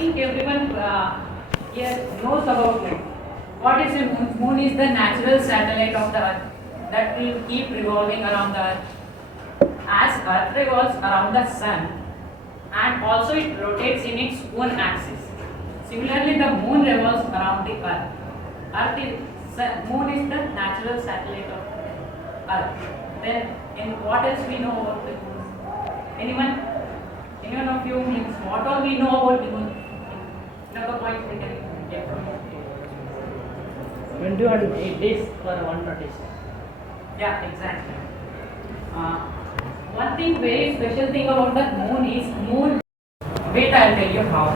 think everyone here knows about it. What is a moon? Moon is the natural satellite of the Earth that will keep revolving around the Earth. As Earth revolves around the Sun, and also it rotates in its own axis. Similarly, the Moon revolves around the Earth. Moon is the natural satellite of Earth. Then, in what else we know about the Moon? Anyone? Anyone of you means what all we know about the Moon? Another point we can get from it. 21 days for one rotation. Yeah, exactly. One thing, very special thing about the Moon is Moon. Wait, I'll tell you how.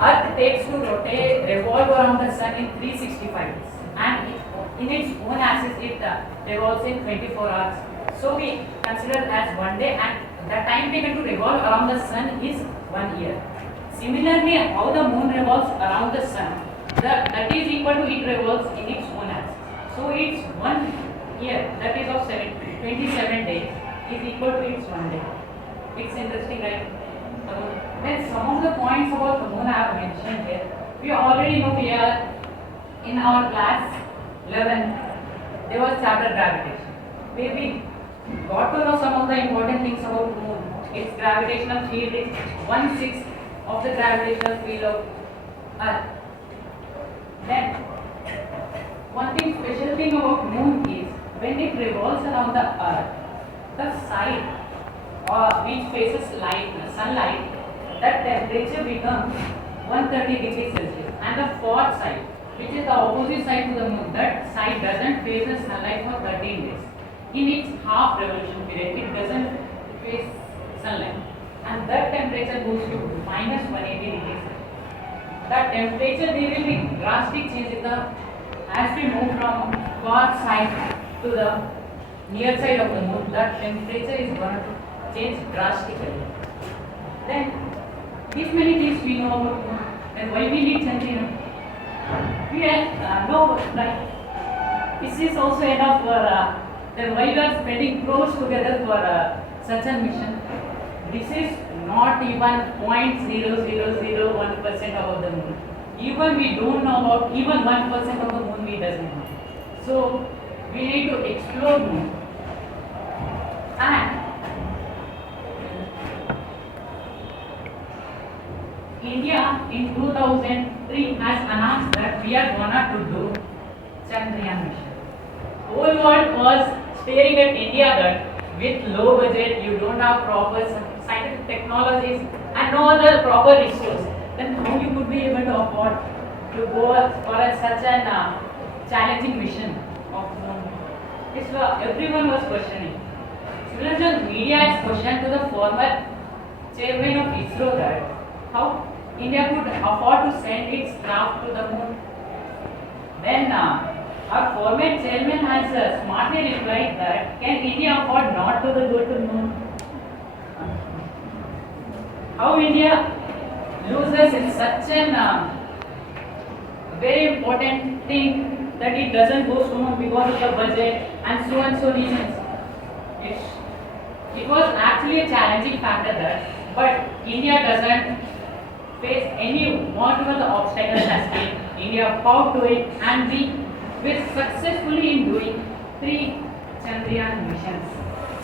Earth takes to revolve around the Sun in 365 days, and in its own axis it revolves in 24 hours. So we consider as one day, and the time taken to revolve around the Sun is 1 year. Similarly, how the Moon revolves around the Sun, that is equal to it revolves in its own axis. So its 1 year, that is of 27 days, is equal to its 1 day. It's interesting, right? Then some of the points about the Moon I have mentioned here. We already know here in our class 11 there was chapter gravitation, where we got to know some of the important things about the Moon. Its gravitational field is 1/6 of the gravitational field of Earth. Then one thing, special thing about Moon is when it revolves around the Earth, the side which faces sunlight, that temperature becomes 130 degrees Celsius, and the far side, which is the opposite side to the Moon, that side doesn't face the sunlight for 13 days. In its half revolution period, it doesn't face sunlight, and that temperature goes to minus 180 degrees. That temperature, there will be drastic change as we move from far side to the near side of the Moon. That temperature is going to change drastically. Then these many things we know about Moon, and why we need Chandrayaan. We know, like, this is also enough for then why we are spending crores together for such a mission. This is not even 0.0001% about the Moon. Even we don't know about even 1% of the Moon we doesn't know. So we need to explore Moon. And India in 2003 has announced that we are gonna to do Chandrayaan mission. Whole world was staring at India that with low budget, you don't have proper scientific technologies and no other proper resource, then how you could be able to afford to go for such an challenging mission of Moon? Everyone was questioning. Similarly, media has questioned to the former chairman of ISRO that how India could afford to send its craft to the Moon. Then our former chairman has smartly replied that can India afford not to go to Moon? How India loses in such an very important thing that it doesn't go to Moon because of the budget and so reasons. It was actually a challenging factor there, but India doesn't face any whatever the obstacles has been. India fought to it, and we were successfully in doing 3 Chandrayaan missions.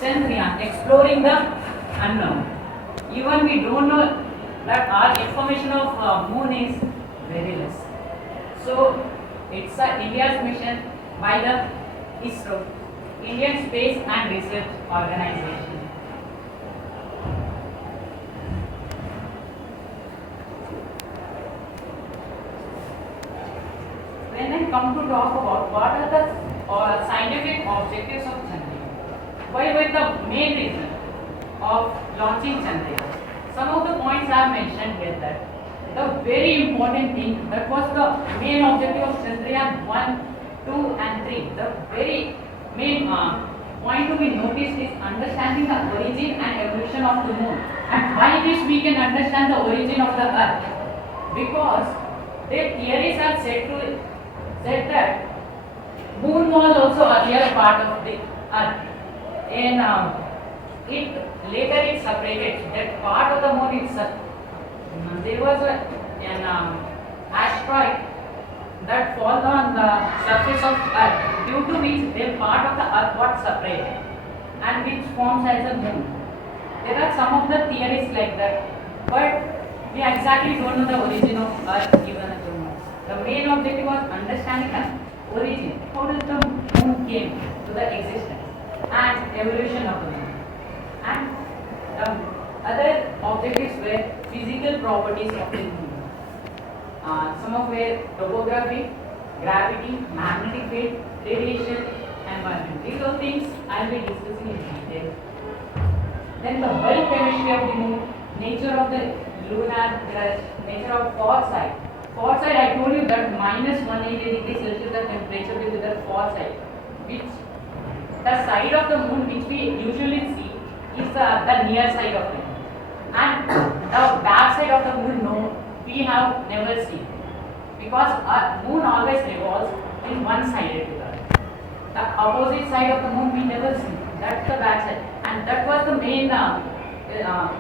Chandrayaan, exploring the unknown. Even we don't know that our information of Moon is very less. So it's India's mission by the ISRO, Indian Space and Research Organization. When I come to talk about what are the scientific objectives of Chandrayaan, why were the main reason of launching Chandrayaan? Some of the points I have mentioned here that the very important thing that was the main objective of Chandrayaan 1, 2 and 3. The very main point to be noticed is understanding the origin and evolution of the Moon. And by this we can understand the origin of the Earth, because their theories are said that Moon was also earlier part of the Earth, and it later it separated. That part of the Moon is there was a an asteroid that falls on the surface of Earth, due to which a part of the Earth got separated and which forms as a moon. There are some of the theories like that, but we exactly don't know the origin of Earth given as a moon. The main objective was understanding the origin. How does the moon came to the existence and evolution of the moon. And other objectives were physical properties of the moon. Some of were topography, gravity, magnetic field, radiation, environment. These are things I will be discussing in detail. Then the bulk chemistry of the moon, nature of the lunar crust, nature of far side. Far side, I told you that minus 180 degrees Celsius the temperature will be the far side, which the side of the moon which we usually see is the near side of it, and the back side of the moon no, we have never seen, because our moon always revolves in one sided to the earth. The opposite side of the moon we never see. That's the back side, and that was the main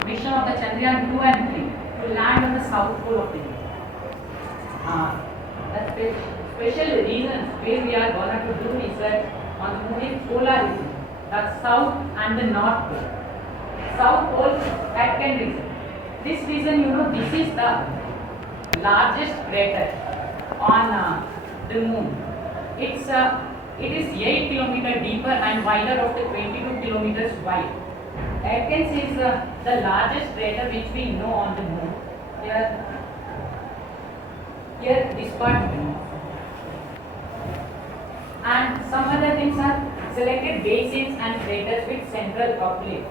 mission of the Chandrayaan 2 and 3 to land on the south pole of the moon. The special reasons where we are going to do research on the moon is polar region, the south and the north pole. South pole, that can reason. This reason, this is the largest crater on the moon. It is 8 kilometers deeper and wider of the 22 kilometers wide. Atkins is the largest crater which we know on the moon. Here this part, and some other things are selected basins and craters with central uplift,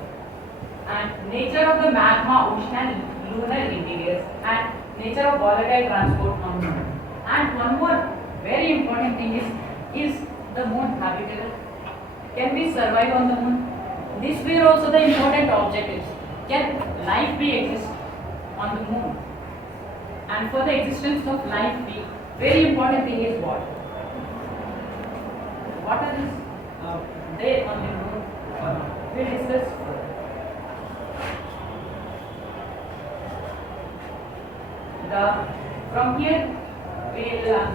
and nature of the magma, ocean and lunar interiors, and nature of volatile transport on the moon. And one more very important thing is the moon habitable? Can we survive on the moon? These were also the important objectives. Can life be exist on the moon? And for the existence of life, the very important thing is what? Water is there on the moon. We discuss further. From here we will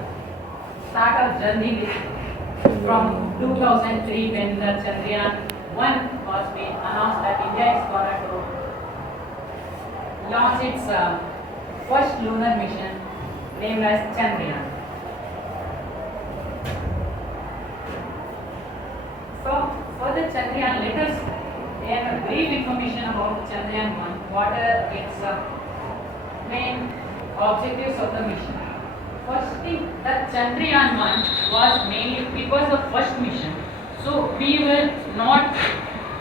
start our journey from 2003 when the Chandrayaan 1 was being announced that India is going to launch its first lunar mission named as Chandrayaan. So for the Chandrayaan, let us have a brief information about Chandrayaan 1. What are its main objectives of the mission? First thing, the Chandrayaan 1 was mainly, it was the first mission. So we were not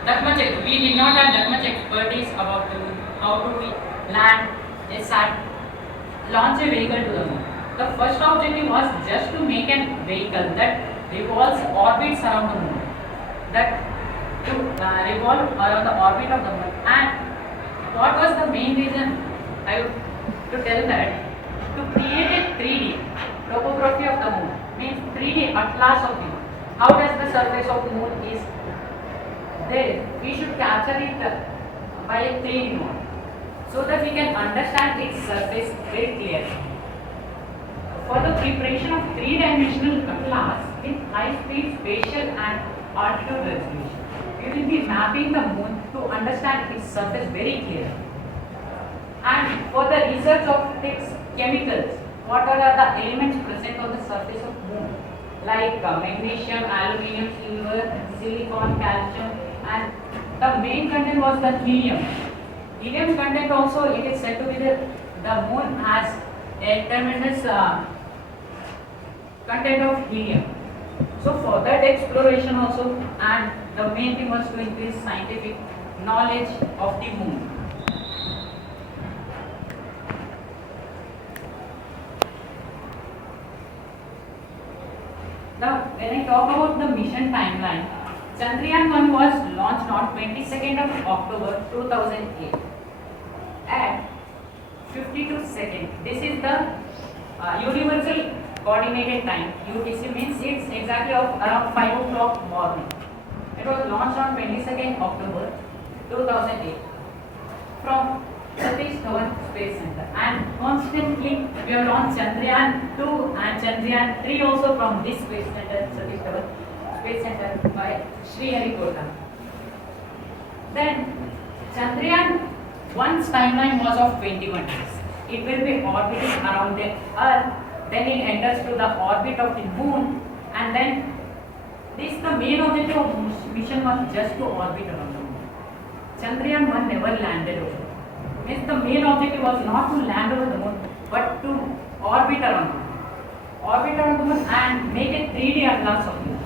that much, we did not have that much expertise about the moon, how to we land a sat, launch a vehicle to the moon. The first objective was just to make a vehicle that revolves orbits around the moon, that to revolve around the orbit of the moon. And what was the main reason? I would to tell that to create a 3D topography of the moon, means 3D atlas of the moon. How does the surface of the moon is there? We should capture it by a 3D mode, so that we can understand its surface very clearly. For the preparation of three-dimensional atlas with high-speed spatial and altitude resolution, we will be mapping the moon to understand its surface very clearly. And for the research of its chemicals, what are the elements present on the surface of moon, like magnesium, aluminium, silver, silicon, calcium, and the main content was the helium. Helium content also, it is said to be the moon has a tremendous content of helium. So for that exploration also, and the main thing was to increase scientific knowledge of the moon. Now, when I talk about the mission timeline, Chandrayaan 1 was launched on 22nd of October 2008 at 52 seconds. This is the Universal Coordinated Time. UTC means it's exactly of around 5 o'clock morning. It was launched on 22nd October 2008. From Satish Dhawan Space Center. And constantly we have launched Chandrayaan 2 and Chandrayaan 3 also from this space center, Satish Dhawan Space Center by Sriharikota. Then Chandrayaan 1's timeline was of 21 days. It will be orbiting around the Earth, then it enters to the orbit of the Moon, and then the main objective of mission was just to orbit around the Moon. Chandrayaan 1 never landed over. Means the main objective was not to land over the Moon, but to orbit around the Moon. Orbit around the Moon and make a 3D atlas of the Moon.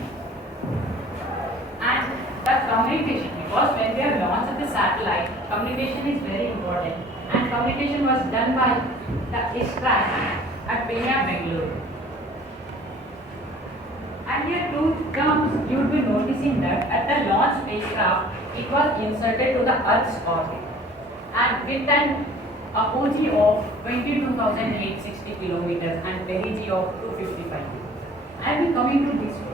And the communication, because when we have launched the satellite, communication is very important. And communication was done by the ISRO at Peña, Bengaluru. And here two terms you will be noticing that at the launch spacecraft, it was inserted to the Earth's orbit and with an apogee of 22,860 kilometers and perigee of 255. I will be coming to this one.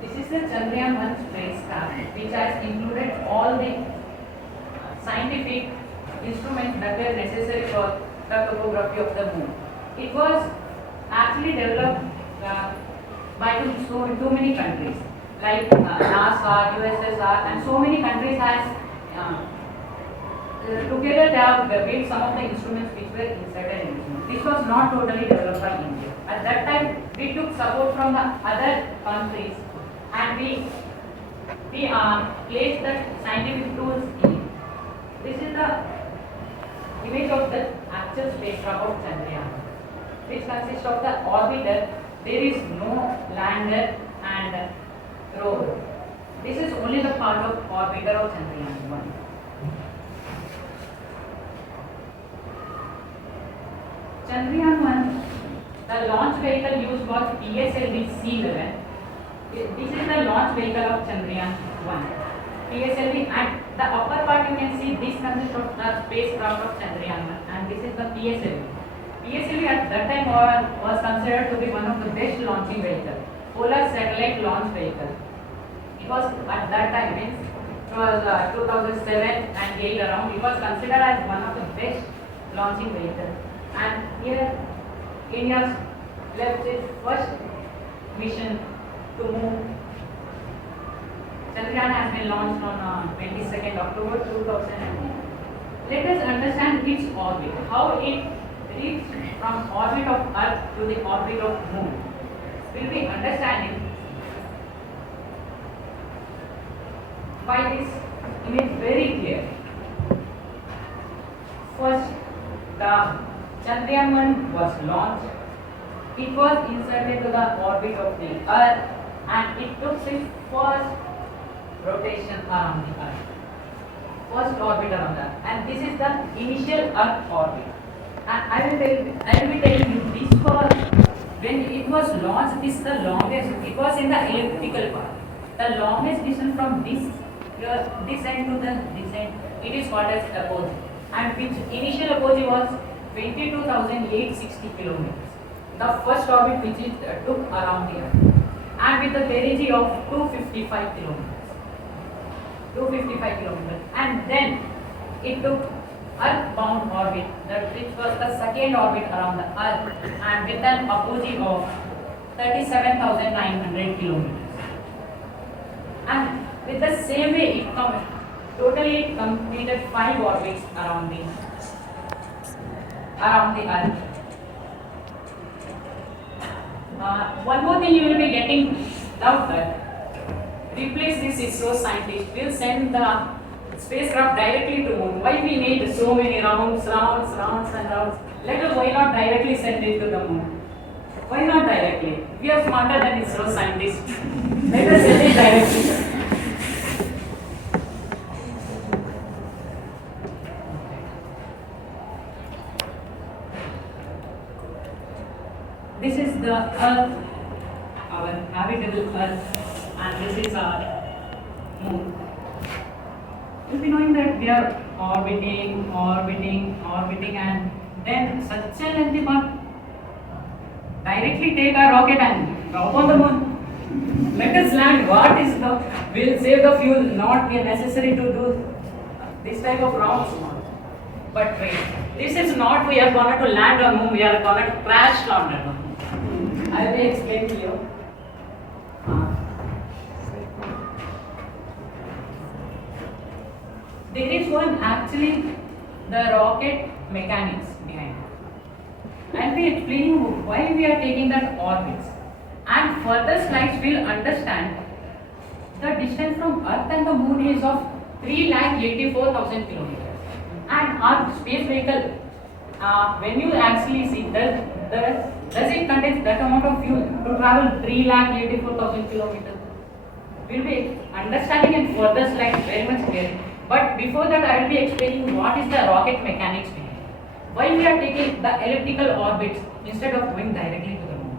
This is the Chandrayaan 1 spacecraft, which has included all the scientific instruments that were necessary for the topography of the Moon. It was actually developed by too many countries, like NASA, USSR, and so many countries has together they have built some of the instruments which were inserted in this Moon. This was not totally developed by India. At that time, we took support from the other countries and we placed the scientific tools in it. This is the image of the actual spacecraft of Chandrayaan, which consists of the orbiter. There is no lander and rover. This is only the part of orbiter of Chandrayaan 1. Chandrayaan 1, the launch vehicle used was PSLV C11. This is the launch vehicle of Chandrayaan 1. PSLV, and the upper part you can see this consists of the spacecraft of Chandrayaan 1 and this is the PSLV. PSLV at that time was considered to be one of the best launching vehicles, polar satellite launch vehicle. It was at that time, means it was 2007 and 8 around, it was considered as one of the best launching vehicles. And here India's left its first mission to Moon. Chandrayaan has been launched on 22nd October 2009. Let us understand its orbit, how it reached from orbit of Earth to the orbit of Moon. We will be understanding by this image very clear. First, the Chandrayaan 1 was launched. It was inserted to the orbit of the Earth and it took its first rotation around the Earth. First orbit around the Earth. And this is the initial Earth orbit. And I will be telling you this was, when it was launched, this is the longest, it was in the elliptical path. The longest distance from this end to this end, it is called as apogee. And which initial apogee was 22,860 kilometers. The first orbit which it took around the Earth. And with a perigee of 255 kilometers. 255 kilometers. And then it took Earth-bound orbit, which was the second orbit around the Earth, and with an apogee of 37,900 kilometers. And with the same way, it totally completed 5 orbits around the Earth. One more thing you will be getting doubted. Replace this ISRO scientist. We'll send the spacecraft directly to Moon. Why we need so many rounds and rounds? Let us why not directly send it to the Moon? Why not directly? We are smarter than ISRO scientists. Let us send it directly. This is the Earth, our habitable Earth. and this is our moon. You'll be knowing that we are orbiting, and then such a lengthy path. Directly take our rocket and drop on the moon. Let us land. What is the? We'll save the fuel. Not be necessary to do this type of rounds. But wait, this is not. We are going to land on moon. We are going to crash on the moon. I will explain to you. There is one actually the rocket mechanics behind it. I'll be explaining why we are taking that orbits. And further slides will understand the distance from Earth and the Moon is of 3,84,000 kilometers. And our space vehicle, when you actually see, does it contain that amount of fuel to travel 3,84,000 kilometers? We'll be understanding in further slides very much clear. But before that, I will be explaining what is the rocket mechanics behind it. Why we are taking the elliptical orbits instead of going directly to the moon.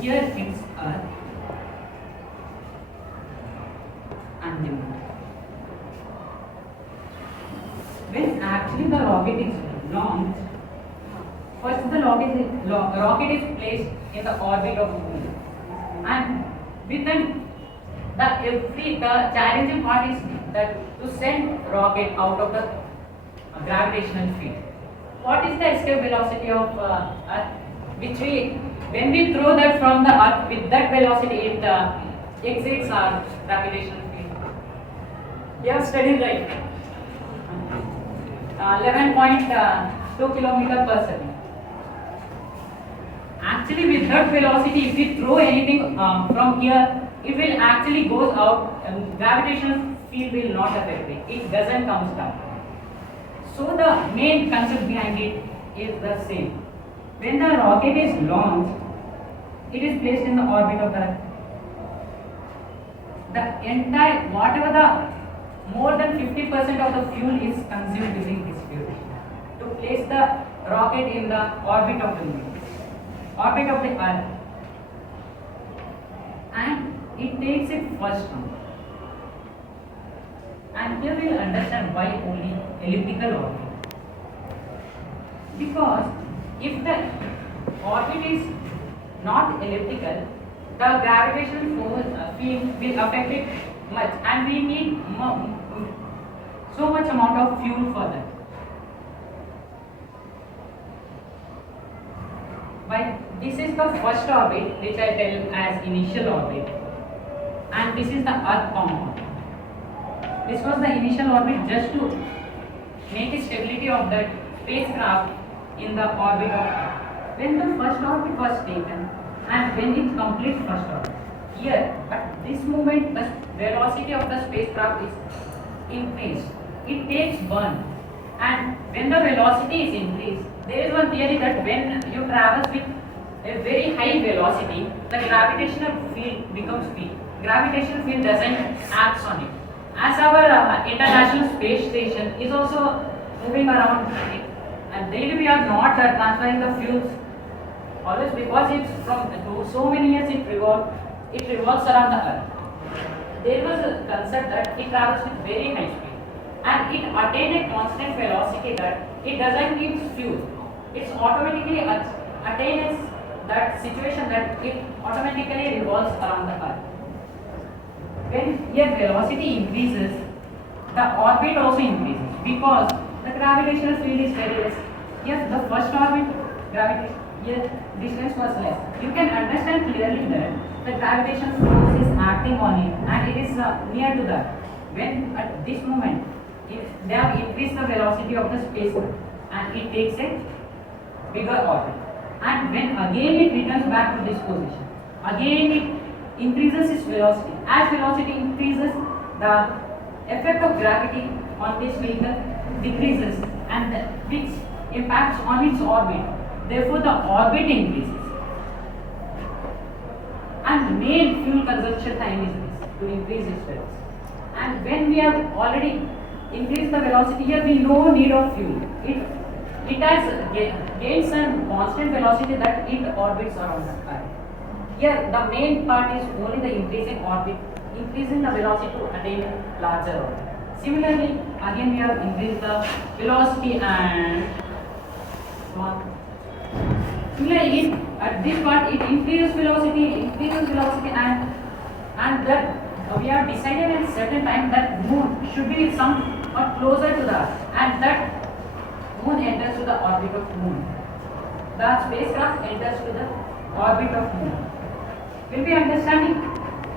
Here it's Earth and the moon. When actually the rocket is launched, first the rocket is placed in the orbit of the moon, and within the challenging part is that to send rocket out of the gravitational field. What is the escape velocity of Earth? When we throw that from the Earth with that velocity, it exceeds our gravitational field. You have studied right? 11.2 kilometer per second. Actually, with that velocity, if we throw anything from here, it will actually goes out and gravitational field will not affect it. It doesn't comes down. So the main concept behind it is the same. When the rocket is launched, it is placed in the orbit of the Earth. The entire, whatever the more than 50% of the fuel is consumed during this duration to place the rocket in the orbit of the moon, orbit of the Earth. And it takes it first round. And here we will understand why only elliptical orbit. Because if the orbit is not elliptical, the gravitational field will affect it much, and we need so much amount of fuel for that. But this is the first orbit which I tell as initial orbit, and this is the Earth compound. This was the initial orbit just to make a stability of that spacecraft in the orbit of Earth. When the first orbit was taken and when it completes first orbit, here at this moment the velocity of the spacecraft is increased. It takes burn, and when the velocity is increased, there is one theory that when you travel with a very high velocity, the gravitational field becomes weak. Gravitational field doesn't act on it. As our International Space Station is also moving around it, and daily we are not transferring the fuels always, because it's from so many years it revolves around the Earth. There was a concept that it travels with very high speed, and it attained a constant velocity that it doesn't need fuel. It's automatically attains that situation that it automatically revolves around the Earth. When your velocity increases, the orbit also increases because the gravitational field is very less. Yes, the first orbit distance was less. You can understand clearly that the gravitational force is acting on it, and it is near to that. When at this moment, if they have increased the velocity of the spacecraft, and it takes a bigger orbit, and when again it returns back to this position, again it increases its velocity. As velocity increases, the effect of gravity on this vehicle decreases, and which impacts on its orbit. Therefore, the orbit increases. And the main fuel consumption time is this, to increase its velocity. And when we have already increased the velocity, here we no need of fuel. It has gained some constant velocity that it orbits around the Earth. Here, the main part is only the increase in orbit, increasing the velocity to attain larger orbit. Similarly, again we have increased the velocity and one. Similarly, at this part it increases velocity and that we have decided at certain time that moon should be somewhat closer to the earth and that moon enters to the orbit of moon. The spacecraft enters to the orbit of moon. Will be understanding?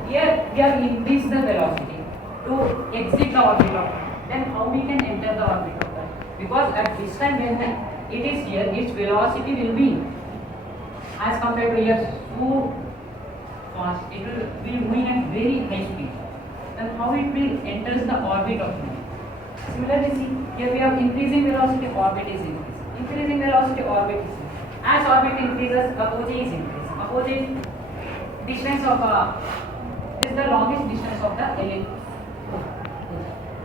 Here we have increased the velocity to exit the orbit of moon. Then how we can enter the orbit of earth? Because at this time when it is here, its velocity will be as compared to here so fast. It will be moving at very high speed. Then how it will enters the orbit of moon? Similarly, see here we have increasing velocity, orbit is increasing. Increasing velocity, orbit is increasing. As orbit increases, apogee is increasing. Apogee distance of this is the longest distance of the ellipse.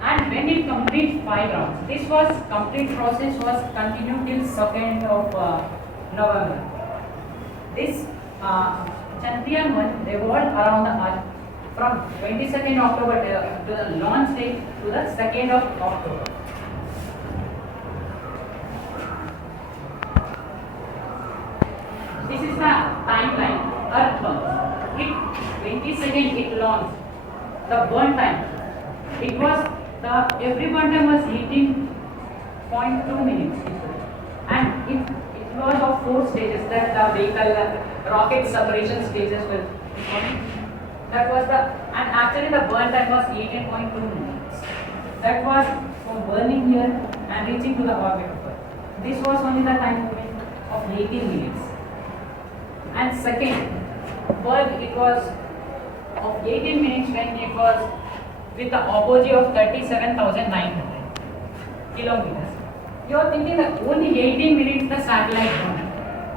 And when it completes 5 rounds, this was complete process was continued till 2nd of November. This Chandrayaan 1 revolved around the Earth from 22nd October to the launch date to the 2nd of October. This is the timeline. Earth burn. It 22nd it launched. The burn time. It was the every burn time was 18.2 minutes. And it was of 4 stages that the vehicle rocket separation stages were. That was the and actually the burn time was 18.2 minutes. That was from burning here and reaching to the orbit of Earth. This was only the time movement of 18 minutes. And second, burn it was of 18 minutes when it was with the apogee of 37,900 kilometers. You are thinking that only 18 minutes the satellite burned.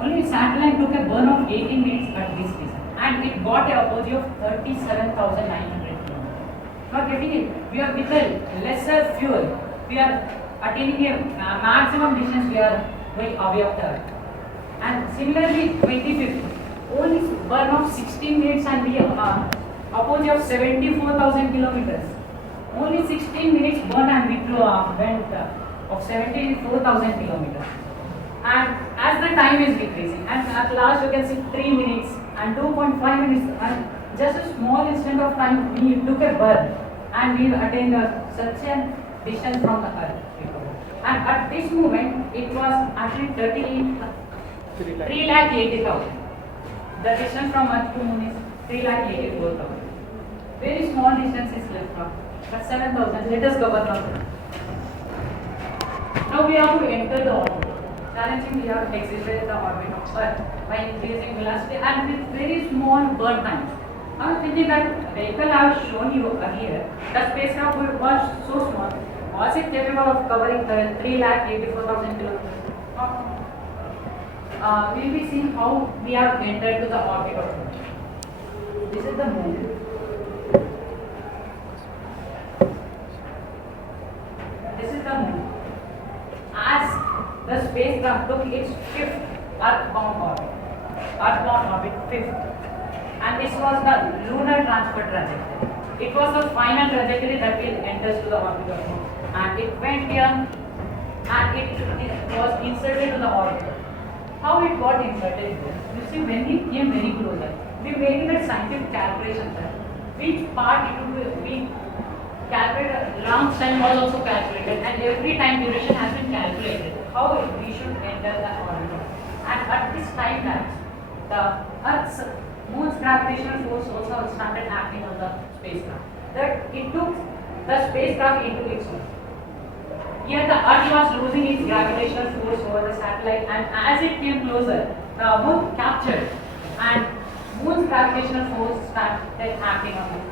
Only satellite took a burn of 18 minutes at this distance and it got a apogee of 37,900 kilometers. Now getting it, we are with a lesser fuel, we are attaining a maximum distance we are going away of the Earth. And similarly 25th, only burn of 16 minutes and the apogee of 74,000 kilometers. Only 16 minutes burn and we went of 74,000 kilometers. And as the time is decreasing, and at last you can see 3 minutes and 2.5 minutes, and just a small instant of time we took a burn and we attained such a distance from the Earth. And at this moment, it was actually 3,80,000. The distance from Earth to Moon is 3,84,000. Very small distance is left from. But 7,000. Let us cover now. Now we have to enter the orbit. Challenging, we have exited the orbit of Earth by increasing velocity and with very small burn times. I was thinking that vehicle I have shown you earlier, the spacecraft was so small. Was it capable of covering 3,84,000 kilometers? We will be seeing how we have entered to the orbit of Moon. This is the Moon. This is the Moon. As the spacecraft took its 5th earthbound orbit, 5th. And this was the lunar transfer trajectory. It was the final trajectory that will enter to the orbit of Moon. And it went here and it was inserted to the orbit. How it got inserted here? You see, when it came very closer, we made a scientific calculation that which part it would be calculated, launch time was also calculated, and every time duration has been calculated. How we should enter the orbit. And at this time lapse, the Earth's Moon's gravitational force also started acting on the spacecraft. That it took the spacecraft into its own. Here the Earth was losing its gravitational force over the satellite, and as it came closer, the Moon captured and Moon's gravitational force started acting on it.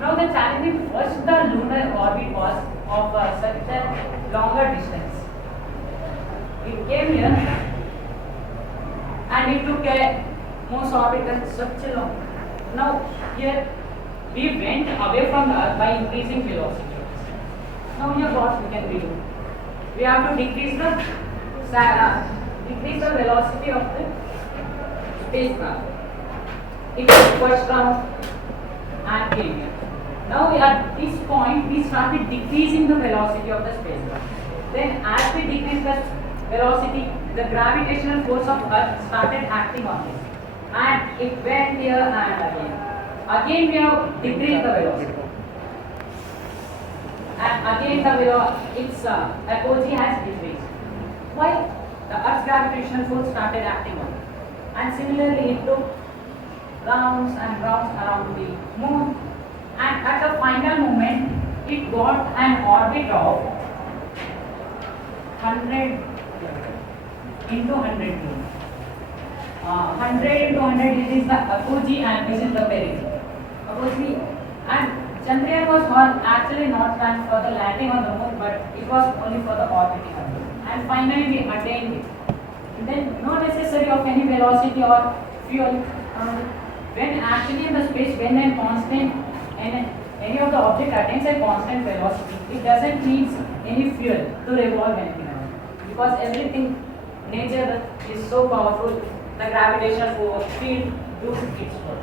Now the challenging first the lunar orbit was of such a longer distance. It came here and it took a Moon's orbit and such a long. Now here we went away from the Earth by increasing velocity. Now here what we can do? We have to decrease the velocity of the spacecraft. it was first round and came here. Now at this point we started decreasing the velocity of the spacecraft. Then as we decrease the velocity, the gravitational force of Earth started acting on it. And it went here and again. Again we have decreased the velocity. And again its apogee has decreased. Why? The Earth's gravitational force started acting on it. And similarly it took rounds and rounds around the moon, and at the final moment it got an orbit of 100 into 100 moon. 100 into 100 this is the apogee and this is the perigee. Apogee, and Chandrayaan was actually not planned for the landing on the moon, but it was only for the orbiting on the moon. And finally we attained it. Then no necessary of any velocity or fuel. When actually in the space, when a constant and any of the object attains a constant velocity, it doesn't need any fuel to revolve anything around it. Because everything, nature is so powerful, the gravitational force, field do its work.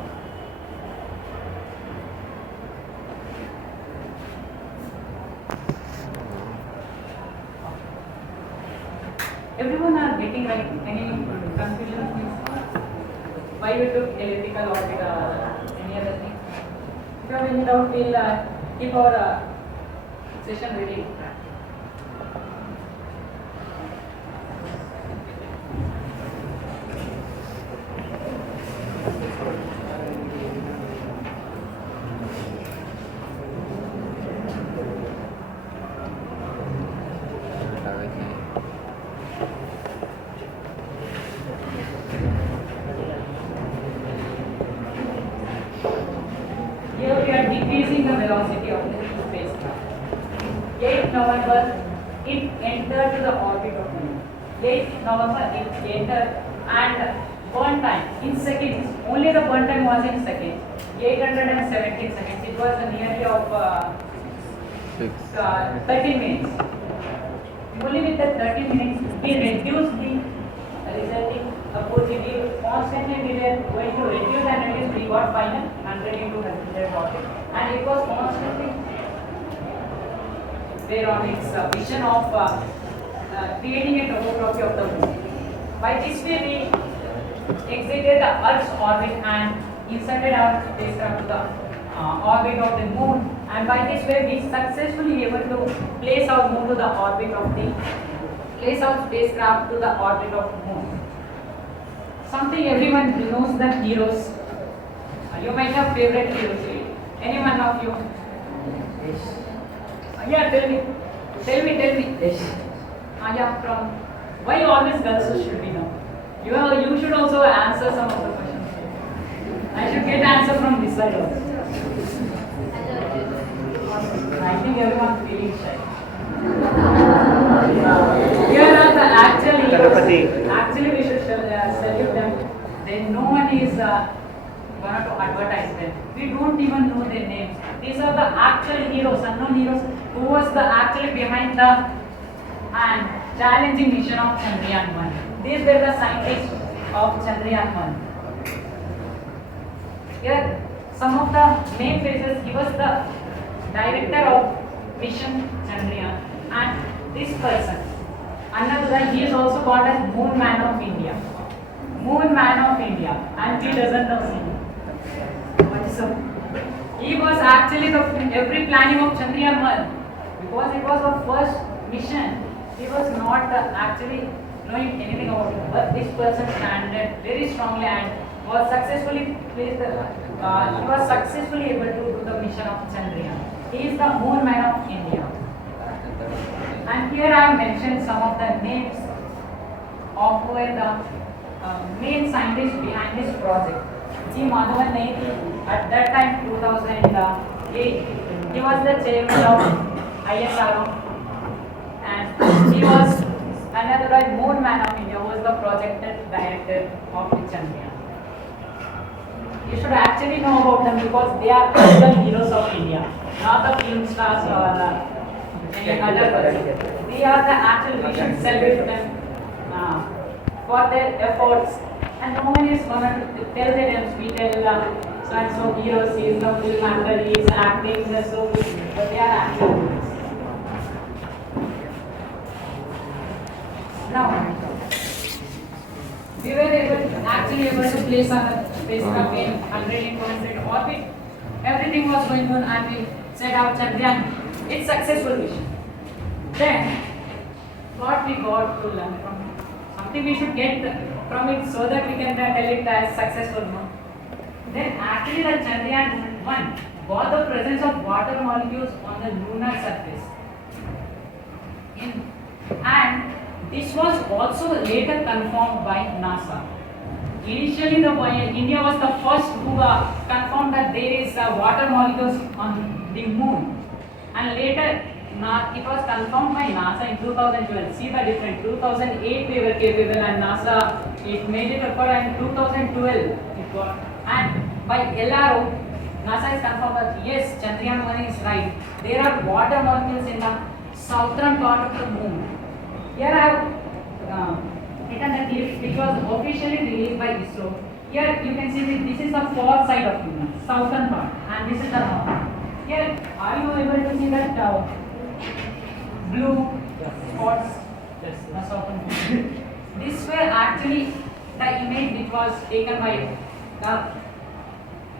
Everyone are getting right? Any confusion, please? Why we took elliptical orbit or any other thing? If you have any doubt, we'll keep our session ready. Here we are decreasing the velocity of the spacecraft. 8 November, it entered to the orbit of the moon. 8 November, it entered and burn time in seconds. Only the burn time was in seconds. 817 seconds. It was nearly of 30 minutes. Only with the 30 minutes, we reduced the resulting apogee. We constantly we were going to reduce and reduce. We got final 100 into 100 rocket, and it was constantly there on its vision of creating a topography of the moon. By this way, we exited the Earth's orbit and inserted our spacecraft to the orbit of the moon, and by this way we successfully able to place our moon to the orbit of the place our spacecraft to the orbit of moon. Something everyone knows, the heroes. You might have favorite heroes. Any one of you? Yes. Yeah, tell me. Yes. Yeah, from why always girls should be know? You should also answer some of the questions. I should get answer from this side also. I think everyone feeling shy. Here are the actual heroes. Actually, we should salute them. Then no one is going to advertise them. We don't even know their names. These are the actual heroes, unknown heroes, who was the actually behind the and challenging mission of Chandrayaan-1. These were the scientists of Chandrayaan-1. Here, some of the main faces. He was the director of mission Chandrayaan, and this person, another guy, he is also called as Moon Man of India. Moon Man of India, and he doesn't know him. What is up? He was actually the every planning of Chandrayaan-1, because it was the first mission. He was not actually knowing anything about it, but this person standed very strongly and was successfully placed. He was successfully able to do the mission of Chandrayaan. He is the Moon Man of India. And here I have mentioned some of the names of who were the main scientists behind this project. G. Madhavan Naik, at that time 2008, he was the chairman of ISRO, and he was another guy, Moon Man of India, who was the project director of the Chandrayaan. You should actually know about them because they are the heroes of India, not the film stars or any other person. They are the actual, we should celebrate them for their efforts And no one is gonna tell the names. We tell so and so heroes, he is the film actor, he is acting, so but they are acting. Now, we were actually able to place our spacecraft in 100 into 100 orbit. Everything was going on, and we set out Chandrayaan. It's successful mission. Then, what we got to learn from it? Something we should get from it so that we can tell it as successful. No? Then, actually, the Chandrayaan 1 got the presence of water molecules on the lunar surface. And this was also later confirmed by NASA. Initially, India was the first who confirmed that there is water molecules on the moon, and later it was confirmed by NASA in 2012. See the difference. 2008 we were capable, and NASA it made it occur, and 2012 it got. And by LRO, NASA has confirmed that yes, Chandrayaan 1 is right. There are water molecules in the southern part of the moon. Here I have taken the clip which was officially released by ISRO. Here you can see that this is the far side of the moon, southern part, and this is the north. Here, are you able to see that blue spots? Yes. The southern moon. This were actually the image which was taken by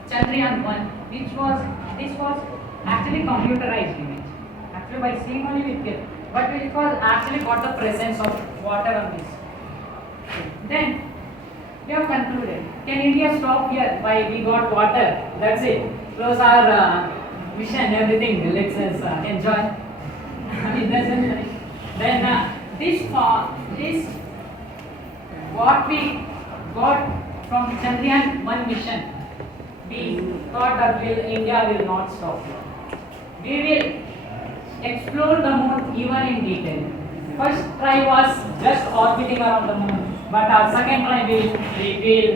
Chandrayaan 1, this was actually computerized image. Actually, by seeing only we get. But it was actually got the presence of water on this. Then we have concluded. Can India stop here? Why we got water? That's it. Close our mission. Everything. Let's enjoy. It doesn't. Then this what we got from Chandrayaan 1 mission. We thought that India will not stop here. We will explore the moon even in detail. First try was just orbiting around the moon, but our second try we will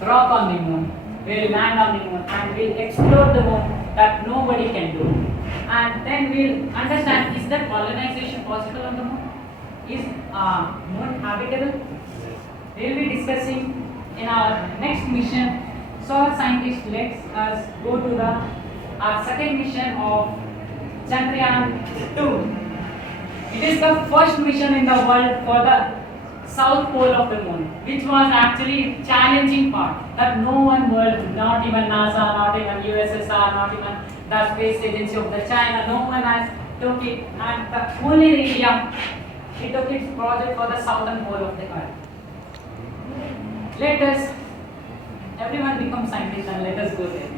drop on the moon, we will land on the moon, and we will explore the moon that nobody can do. And then we will understand, is that colonization possible on the moon? Is moon habitable? We will be discussing in our next mission. So our scientists let us go to our second mission of Chandrayaan 2. It is the first mission in the world for the south pole of the moon, which was actually challenging part that no one world, not even NASA, not even USSR, not even the space agency of the China, no one has took it, and the only India, it took its project for the southern pole of the earth. Let us, everyone become scientists and let us go there.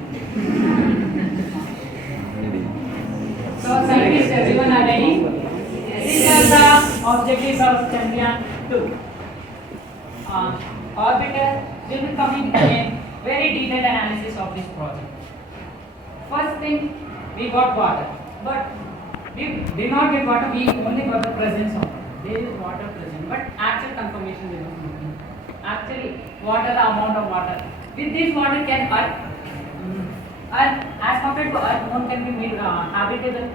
So scientists, everyone are ready? These are the objectives of Chandrayaan 2. Orbiter will be coming in very detailed analysis of this project. First thing, we got water, but we did not get water, we only got the presence of it. There is water present, but actual confirmation there was nothing. Actually, what are the amount of water? With this water can Earth, as compared to Earth, moon can be made habitable.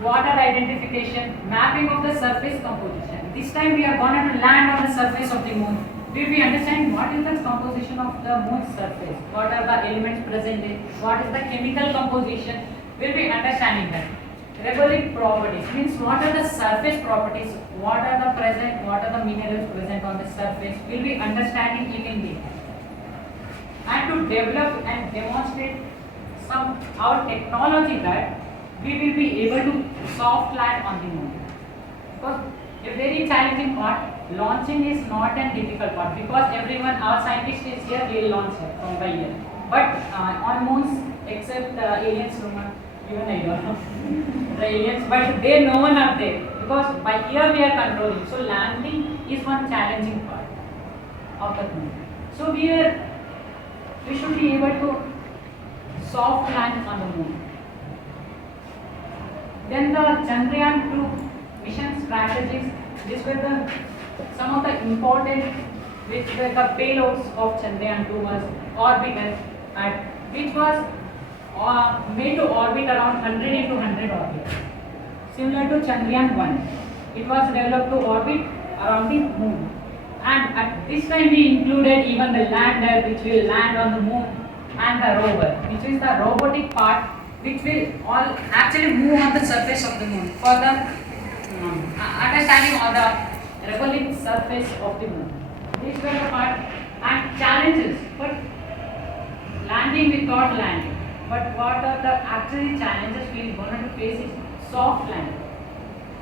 Water identification, mapping of the surface composition. This time we are going to land on the surface of the moon. Did we understand what is the composition of the moon's surface? What are the elements present in? What is the chemical composition? We'll be understanding that. Regolith properties means what are the surface properties? What are the minerals present on the surface? We'll be understanding it in detail. And to develop and demonstrate our technology that we will be able to soft land on the moon. Because a very challenging part, launching is not a difficult part, because everyone, our scientist is here, we will launch it from by here. But on moons, except aliens, even I don't know, the aliens, but there no one are there, because by here we are controlling. So landing is one challenging part of the moon. So we should be able to soft land on the moon. Then the Chandrayaan 2 mission strategies, these were some of the important, which were the payloads of Chandrayaan 2 was orbital, which was made to orbit around 100 into 100 orbit. Similar to Chandrayaan 1, it was developed to orbit around the moon. And at this time we included even the lander which will land on the moon and the rover, which is the robotic part which will all actually move on the surface of the moon for the understanding of the revolving surface of the moon. These were the part and challenges, but landing without landing. But what are the actually challenges we are going to face is soft landing.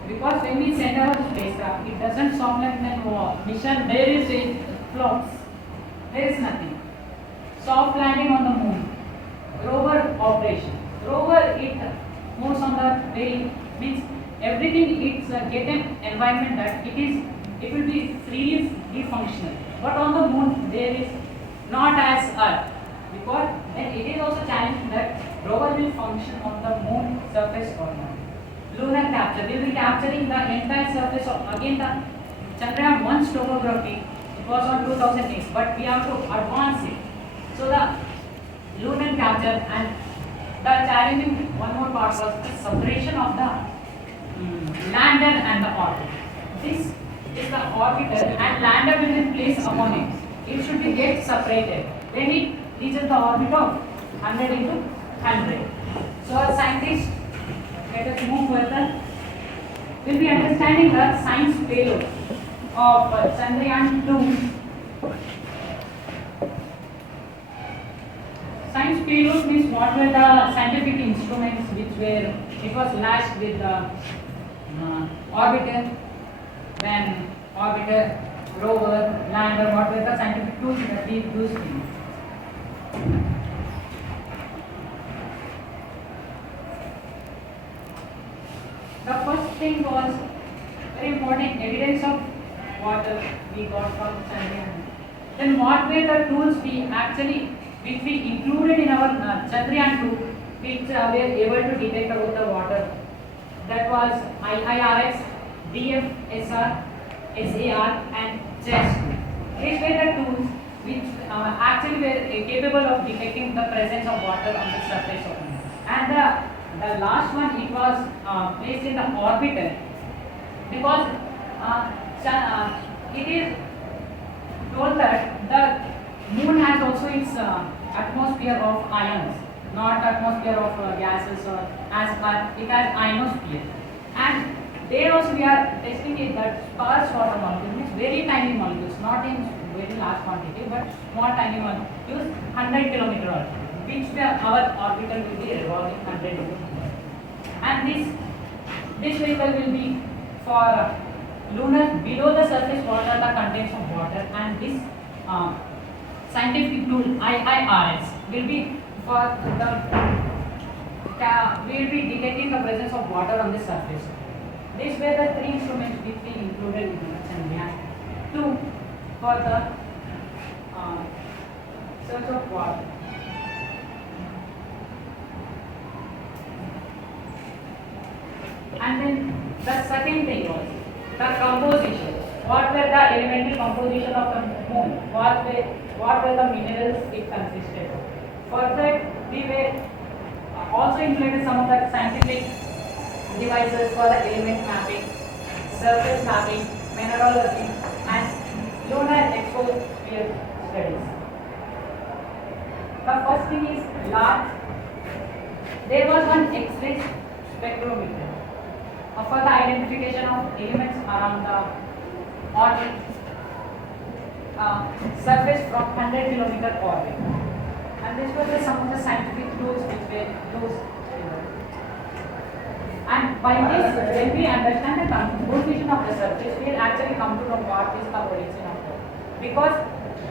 Because when we send our spacecraft, it doesn't soft landing mission, there is a flops. There is nothing. Soft landing on the moon. Rover operation. Rover it moves on the very means everything it's get an environment that it will be freely functional. But on the moon there is not as Earth, because then it is also challenging that rover will function on the moon surface or not. Lunar capture, we will be capturing the entire surface of again the Chandrayaan 1's topography. It was on 2008, but we have to advance it. So the lunar capture and the challenging one more part was the separation of the lander and the orbit. This is the orbiter and lander will be placed upon it. It should be get separated. Then it reaches the orbit of 100 into 100. So as scientists, let us move further. We'll be understanding the science payload of Chandrayaan 2. Science payload means what were the scientific instruments which were, it was lashed with the orbiter, then orbiter, rover, lander, what were the scientific tools that we used in. The first thing was very important evidence of water we got from Chandrayaan. Then what were the tools which we included in our Chandrayaan 2 which were able to detect about the water? That was IIRX, DFSR, SAR and CHEST. These were the tools which actually were capable of detecting the presence of water on the surface of the moon. And the last one, it was placed in the orbiter, because it is told that the moon has also its atmosphere of ions, not atmosphere of gases, or as Earth it has ionosphere. And there also we are testing it that sparse water molecules, means very tiny molecules, not in very large quantity, but small tiny molecules, 100 kilometer altitude, which our orbital will be revolving 100 kilometers. And this vehicle will be for lunar, below the surface water, the contents of water, and this scientific tool IIRS will be for we will be detecting the presence of water on the surface. These were the three instruments which we included in the Chandrayaan 2 for the search of water. And then the second thing was the composition. What were the elemental composition of the moon? What were the minerals it consisted of? For that, we were also included some of the scientific devices for the element mapping, surface mapping, mineralogy, and lunar exosphere studies. The first thing is large. There was one X-ray spectrometer for the identification of elements around the orbit surface from 100 kilometer orbit. And this was some of the scientific tools which were used here. And by this, when we understand the composition of the surface, we will actually come to know what is the origin of it. Because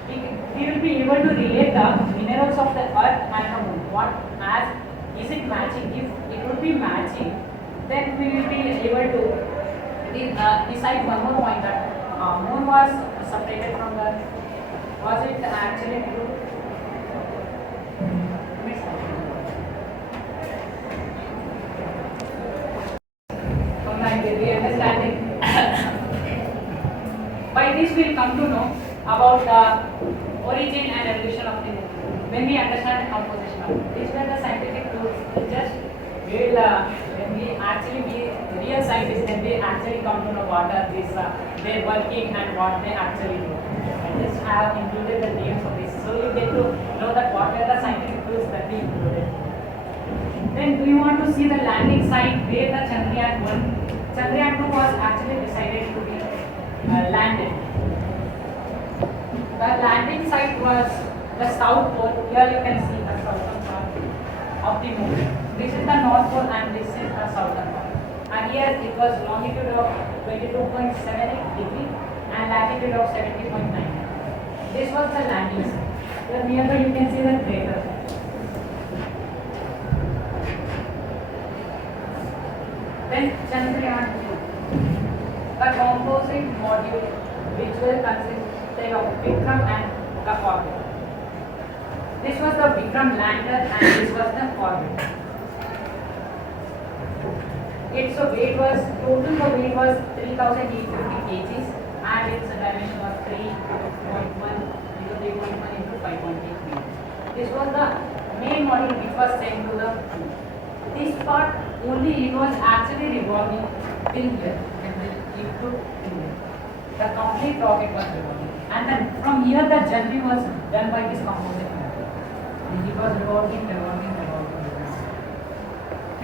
we will be able to relate the minerals of the earth and the moon. What as is it matching? If it would be matching, then we will be able to decide one more point that moon was separated from the. Was it actually true? We understanding. By this we will come to know about the origin and evolution of the moon. When we understand the composition of it. These were the scientific tools. Just we will when we real scientists, when they actually come to know what are these, their working and what they actually do. I just have included the names of this, so you get to know that what are the scientific tools that we included. Then do you want to see the landing site where the Chandrayaan-1, Chandrayaan-2 was actually decided to be landed. The landing site was the south pole. Here you can see the southern part of the moon. This is the north pole and this is the southern part. And here it was longitude of 22.78 degree and latitude of 70.9. This was the landing site. Here nearby you can see the crater. Then Chandrayaan-2, the composite module which will consist of Vikram and the orbit. This was the Vikram lander and this was the orbit. Its weight was, total the weight was 3,850 kgs and its dimension was 3.1 into 3.1 into 5.8 meters. This was the main module which was sent to the moon. This part only it was actually revolving till here and then it took till here. The complete rocket was revolving. And then from here the journey was done by this composite module. It was revolving.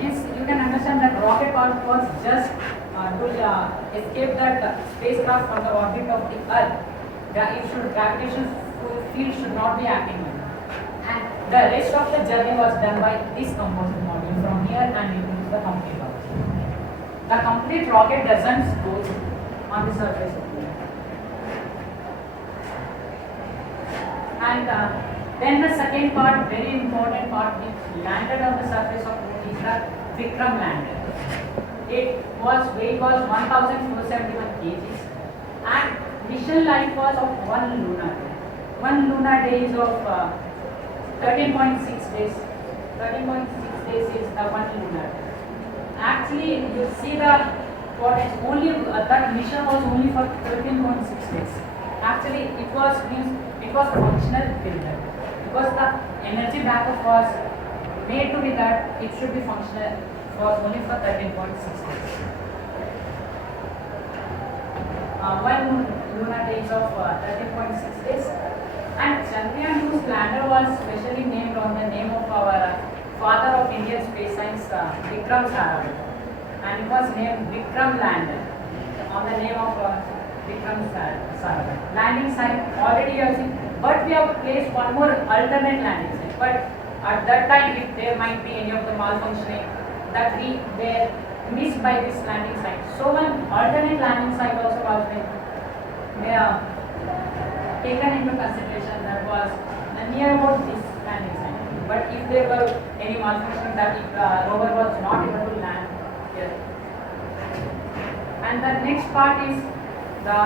Hence you can understand that rocket part was just to escape that spacecraft from the orbit of the Earth. Gravitational field should not be acting on it. And the rest of the journey was done by this composite module from here and into the complete rocket. The complete rocket doesn't go on the surface of the Earth. And then the second part, very important part, which landed on the surface of the Moon is the Vikram lander. Weight was 1,471 kgs and mission life was of 1 lunar day. 1 lunar day is of 13.6 days. 13.6 days is the 1 lunar day. Actually, you see the what is only that mission was only for 13.6 days. Actually, it was functional till that because the energy backup was made to be that it should be functional for only for 13.6 days. 1 lunar days of 13.6 days. And Chandrayaan-2's lander was specially named on the name of our father of Indian space science, Vikram Sarabhai. And it was named Vikram lander on the name of Vikram Sarabhai. Landing site already you have seen, but we have placed one more alternate landing site. But at that time, if there might be any of the malfunctioning that we were missed by this landing site. So one alternate landing site also was been taken into consideration that was near about this landing site. But if there were any malfunction that if rover was not able to land here. And the next part is the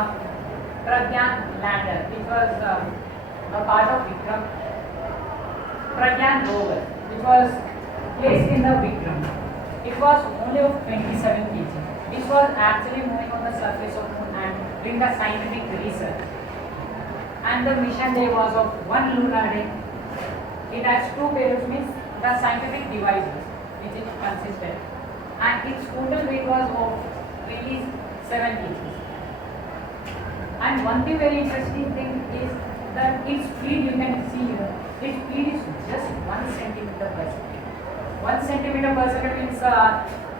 Pragyan lander, which was a part of Vikram. Pragyan rover, which was placed in the Vikram. It was only of 27 kg. This was actually moving on the surface of Moon and doing the scientific research. And the mission day was of 1 lunar day. It has 2 payloads, means the scientific devices which it consisted. And its total weight was of 27 kg. And one thing very interesting thing is that its speed, you can see here, its speed is just 1 centimeter per second. 1 centimeter per second means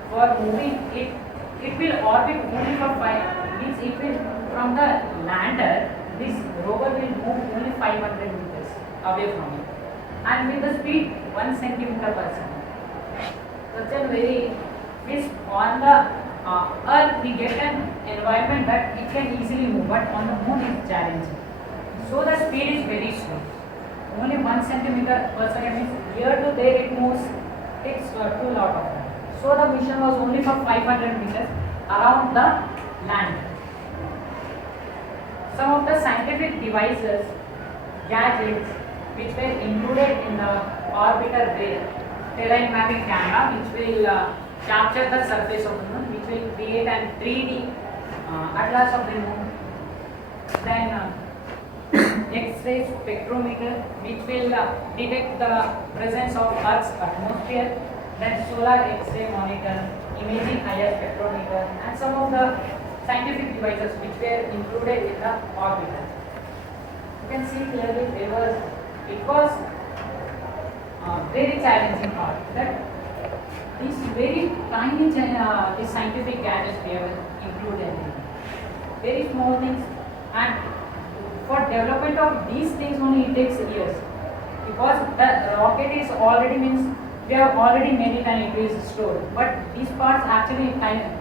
for moving it will orbit only for 5, means it will from the lander, this rover will move only 500 meters away from it. And with the speed 1 centimeter per second. Such a very, means on the Earth we get an environment that it can easily move, but on the Moon it's challenging. So the speed is very slow. Only 1 centimeter per second means here to there it moves, takes too lot of time. So the mission was only for 500 meters around the land. Some of the scientific devices, gadgets which were included in the orbiter terrain mapping camera, which will capture the surface of the Moon, which will create an 3D atlas of the Moon. Then X-ray spectrometer, which will detect the presence of Earth's atmosphere. Then solar X-ray monitor, imaging IR spectrometer, and some of the scientific devices which were included in the orbiter. You can see clearly it was very challenging part that these very tiny these scientific gadgets we have included in very small things, and for development of these things only it takes years, because the rocket is already means we have already made it and it is stored, but these parts actually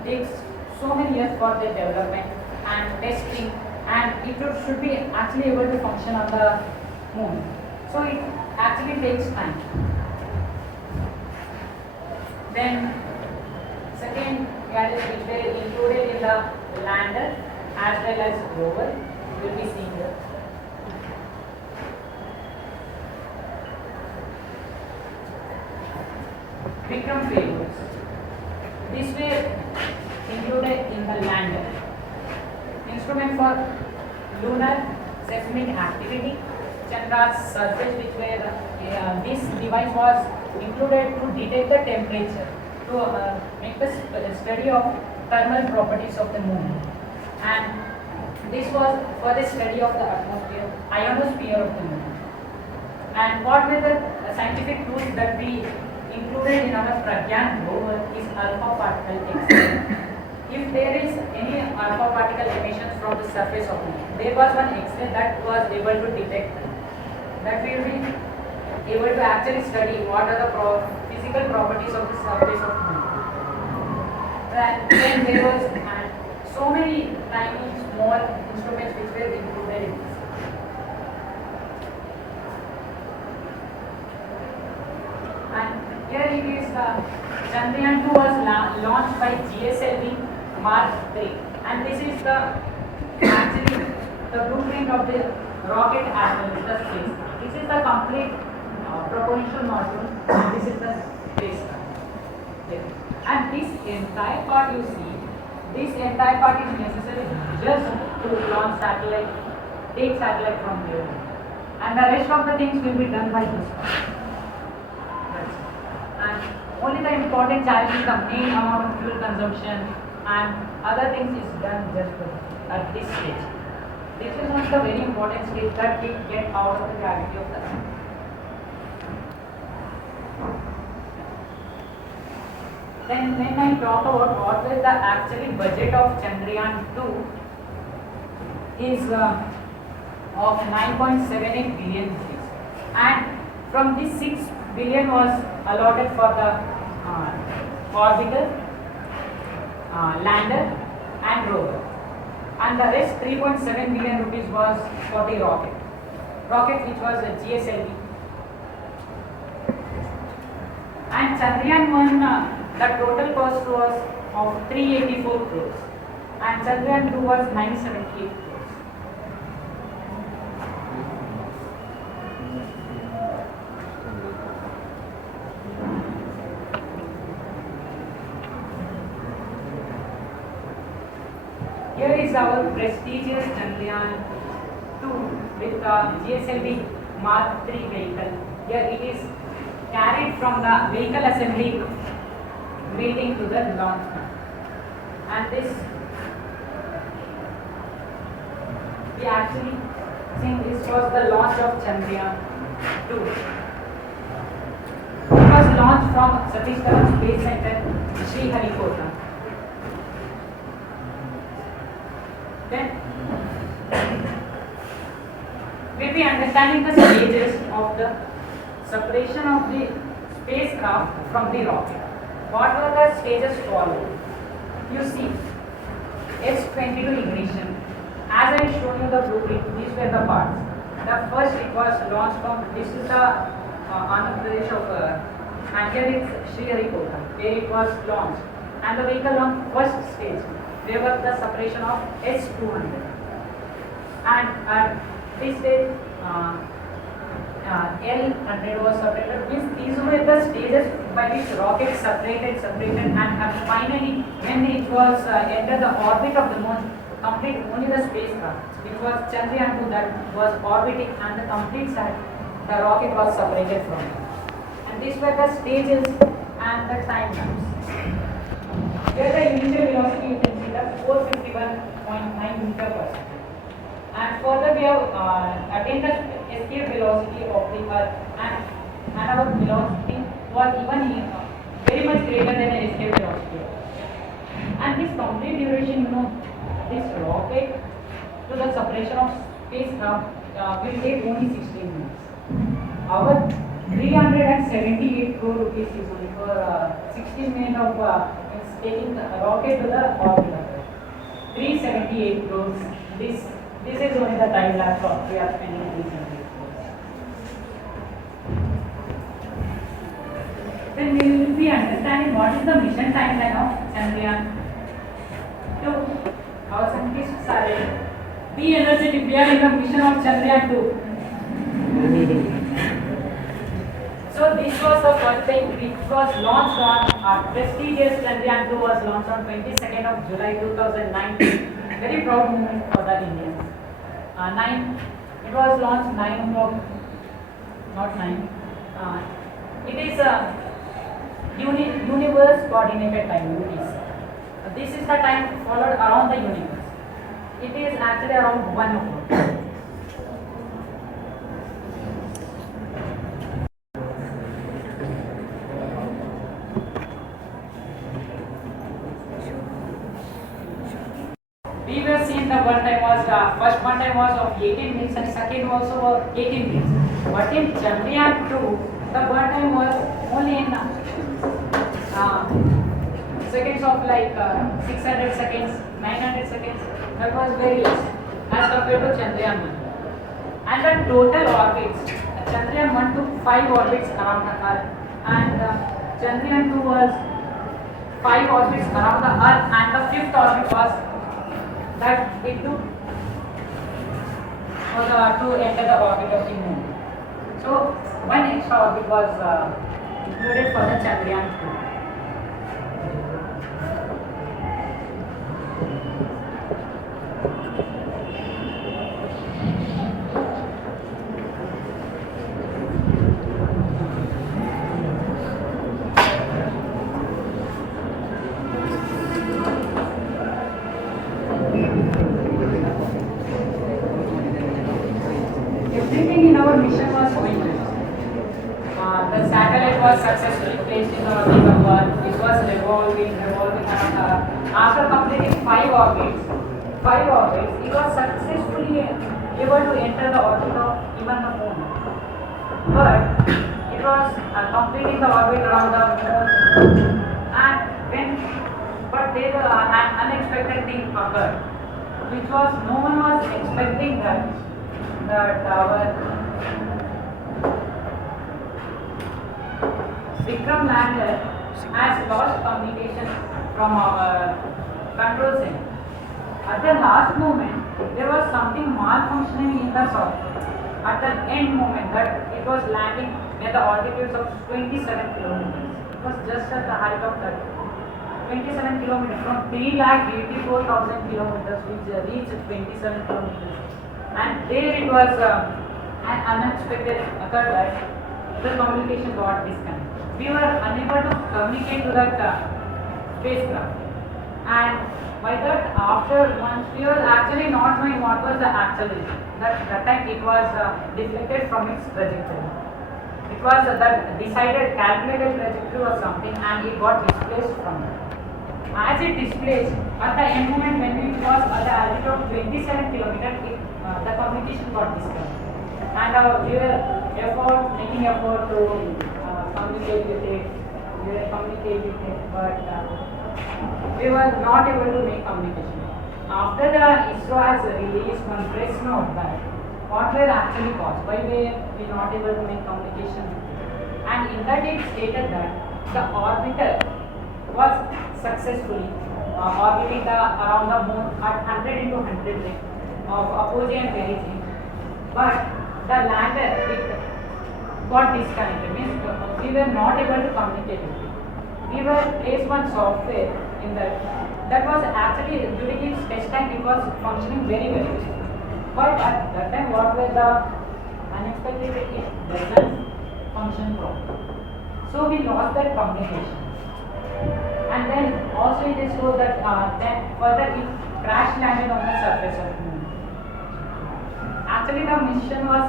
takes so many years for their development and testing, and it should be actually able to function on the moon, so it actually takes time. Then second gadgets which were included in the lander as well as rover, you will be seeing here. Vikram payloads. These were included in the lander. Instrument for lunar seismic activity, Chandra's surface, which were this device was included to detect the temperature, to make the study of thermal properties of the moon, and this was for the study of the atmosphere, ionosphere of the moon. And what were the scientific tools that we included in our Pragyan rover is alpha particle X-ray. If there is any alpha particle emissions from the surface of the moon, there was one X-ray that was able to detect that we will be able to actually study what are the physical properties of the surface of the moon. And then there was so many tiny small instruments which were included in this. And here it is Chandrayaan 2 was launched by GSLV Mark 3, and this is the actually the blueprint of the rocket as well as the spacecraft. This is the complete propulsion module, and this is the spacecraft. And this entire part you see, this entire part is necessary just to launch satellite, take satellite from here, and the rest of the things will be done by this part. And only the important challenge is the main amount of fuel consumption, and other things is done just at this stage. This is one of the very important stage that we get out of the gravity of the Earth. Then when I talk about what was the actually budget of Chandrayaan 2 is of 9.78 billion rupees, and from this 6 billion was allotted for the orbiter, lander and rover, and the rest 3.7 billion rupees was for the rocket which was a GSLV. And Chandrayaan 1 the total cost was of 384 crores, and Chandrayaan 2 was 978 crores. Here is our prestigious Chandrayaan 2 with the GSLV Mark 3 vehicle. Here it is carried from the vehicle assembly building to the launch pad. And this, we actually think this was the launch of Chandrayaan 2. It was launched from Satish Dhawan Space Center, Sriharikota. Then we'll be understanding the stages of the separation of the spacecraft from the rocket. What were the stages followed? You see, S-22 ignition. As I showed you the blueprint, these were the parts. The first it was launched from, this is the Andhra Pradesh of, and here it's Sriharikota, where it was launched. And the vehicle on first stage, there was the separation of S-200. And at this stage, L100 was separated. These were the stages by which rockets separated, and finally, when it was entered the orbit of the moon, complete only the spacecraft, which was Chandrayaan 2 that was orbiting, and the complete side, the rocket was separated from it. And these were the stages and the time lapse. Here the initial velocity you can see that 451.9 meter per second. And further we have attained the escape velocity of the earth, and our velocity was even very much greater than the escape velocity. And this complete duration, this rocket to the separation of spacecraft will take only 16 minutes. Our 378 crore rupees is only for 16 minutes of taking the rocket to the orbit. 378 crores. This is only the time lapse of we are spending 378 crores. Then we will be understanding what is the mission timeline of Chandrayaan 2. Our scientists are ready. Be energetic. We are in the mission of Chandrayaan 2. So this was the first thing which was launched on prestigious Chandrayaan 2 was launched on 22nd of July 2019. Very proud moment for the Indians. It was launched 9 o'clock, not 9. It is universe coordinated time, UTC. This is the time followed around the universe. It is actually around 1 o'clock. We were seeing the one time was first one time was of 18 minutes and second also was 18 minutes. But in Chandrayaan 2, the one time was only in seconds of like 600 seconds, 900 seconds. That was very less as compared to Chandrayaan 1. And the total orbits, Chandrayaan 1 took 5 orbits around the Earth, and Chandrayaan 2 was 5 orbits around the Earth, and the 5th orbit was that it took to enter the orbit of the moon. So one extra orbit was included for the Chandrayaan 2. Everything in our mission was going well. The satellite was successfully placed in the orbit of Earth. It was revolving around Earth. After completing 5 orbits, it was successfully able to enter the orbit of even the moon. But it was completing the orbit around the moon, and but there an unexpected thing occurred, which was no one was expecting that our Vikram lander has lost communication from our control center. At the last moment, there was something malfunctioning in the software. At the end moment, that it was landing at the altitudes of 27 kilometers. It was just at the height of that 27 kilometers from 3,84,000 kilometers, which reached 27 kilometers. And there it was an unexpected occurred that the communication got disconnected. We were unable to communicate to that spacecraft, and by that after once we were actually not knowing what was the actual reason. That time it was deflected from its trajectory. It was that decided calculated trajectory or something, and it got displaced from it. As it displaced, at the end moment when it was at the altitude of 27 kilometers, the communication got disconnected. And we were making effort to communicate with it, but we were not able to make communication. After the ISRO has released one press note that what were actually caused, why were we not able to make communication with it. And in that it stated that the orbiter was successfully orbiting around the moon at 100 into 100 rate of opposing and perigee, but the lander it got disconnected, means we were not able to communicate with it. We were placed one software in that was actually during its test time it was functioning very well, but at that time what were the unexpected, it doesn't function properly, so we lost that communication. And then also it is so that then further it crash landed on the surface of the moon. Actually, the mission was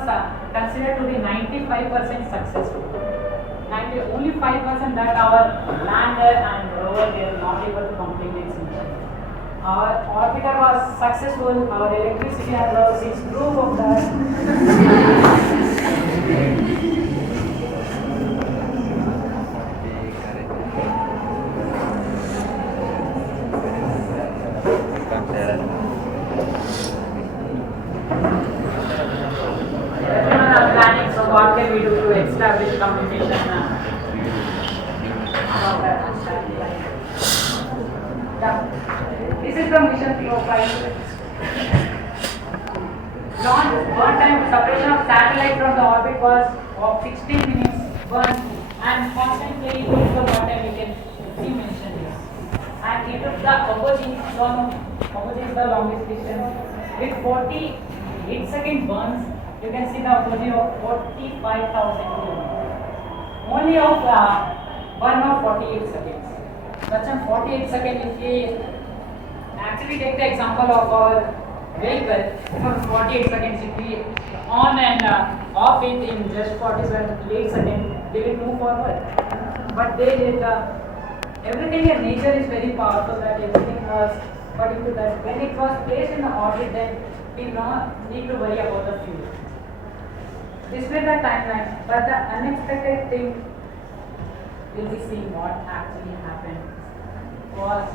considered to be 95% successful. Only 5% that our lander and rover were not able to complete its mission. Our orbiter was successful. Our electricity and love is proof of that. Everyone are planning, so what can we do to establish communication? About that? Yeah. This is the mission profile. Launch burn time separation of satellite from the orbit was of 16 minutes burn and constantly it took the water we can see mentioned here. And it took the opposite is the longest distance with 48-second burns. You can see the opposite of 45,000 kilometers. Only of burn of 48 seconds. Such a 48 seconds if we actually take the example of our vehicle for 48 seconds if we on and off it in just 48 seconds, they will move forward. But they did everything in nature is very powerful that everything was according to that. When it was placed in the orbit, then we don't need to worry about the fuel. This was the timeline, but the unexpected thing will be seeing what actually happened was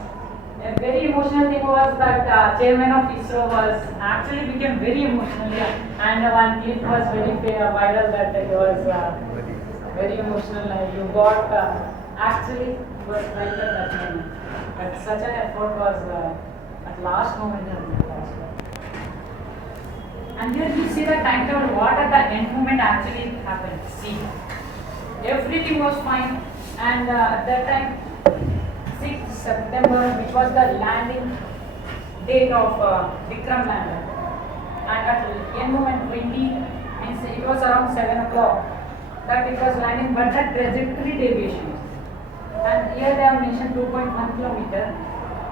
a very emotional thing was that chairman of ISRO was actually became very emotional and one clip was very viral that it was very emotional. You got actually was right at that moment, but such an effort was at last moment. And here you see the timetable, what at the end moment actually happened. See, everything was fine, and at that time, 6th September, which was the landing date of Vikram lander, and at end moment 20, means it was around 7 o'clock that it was landing, but the trajectory deviation. And here they have mentioned 2.1 kilometer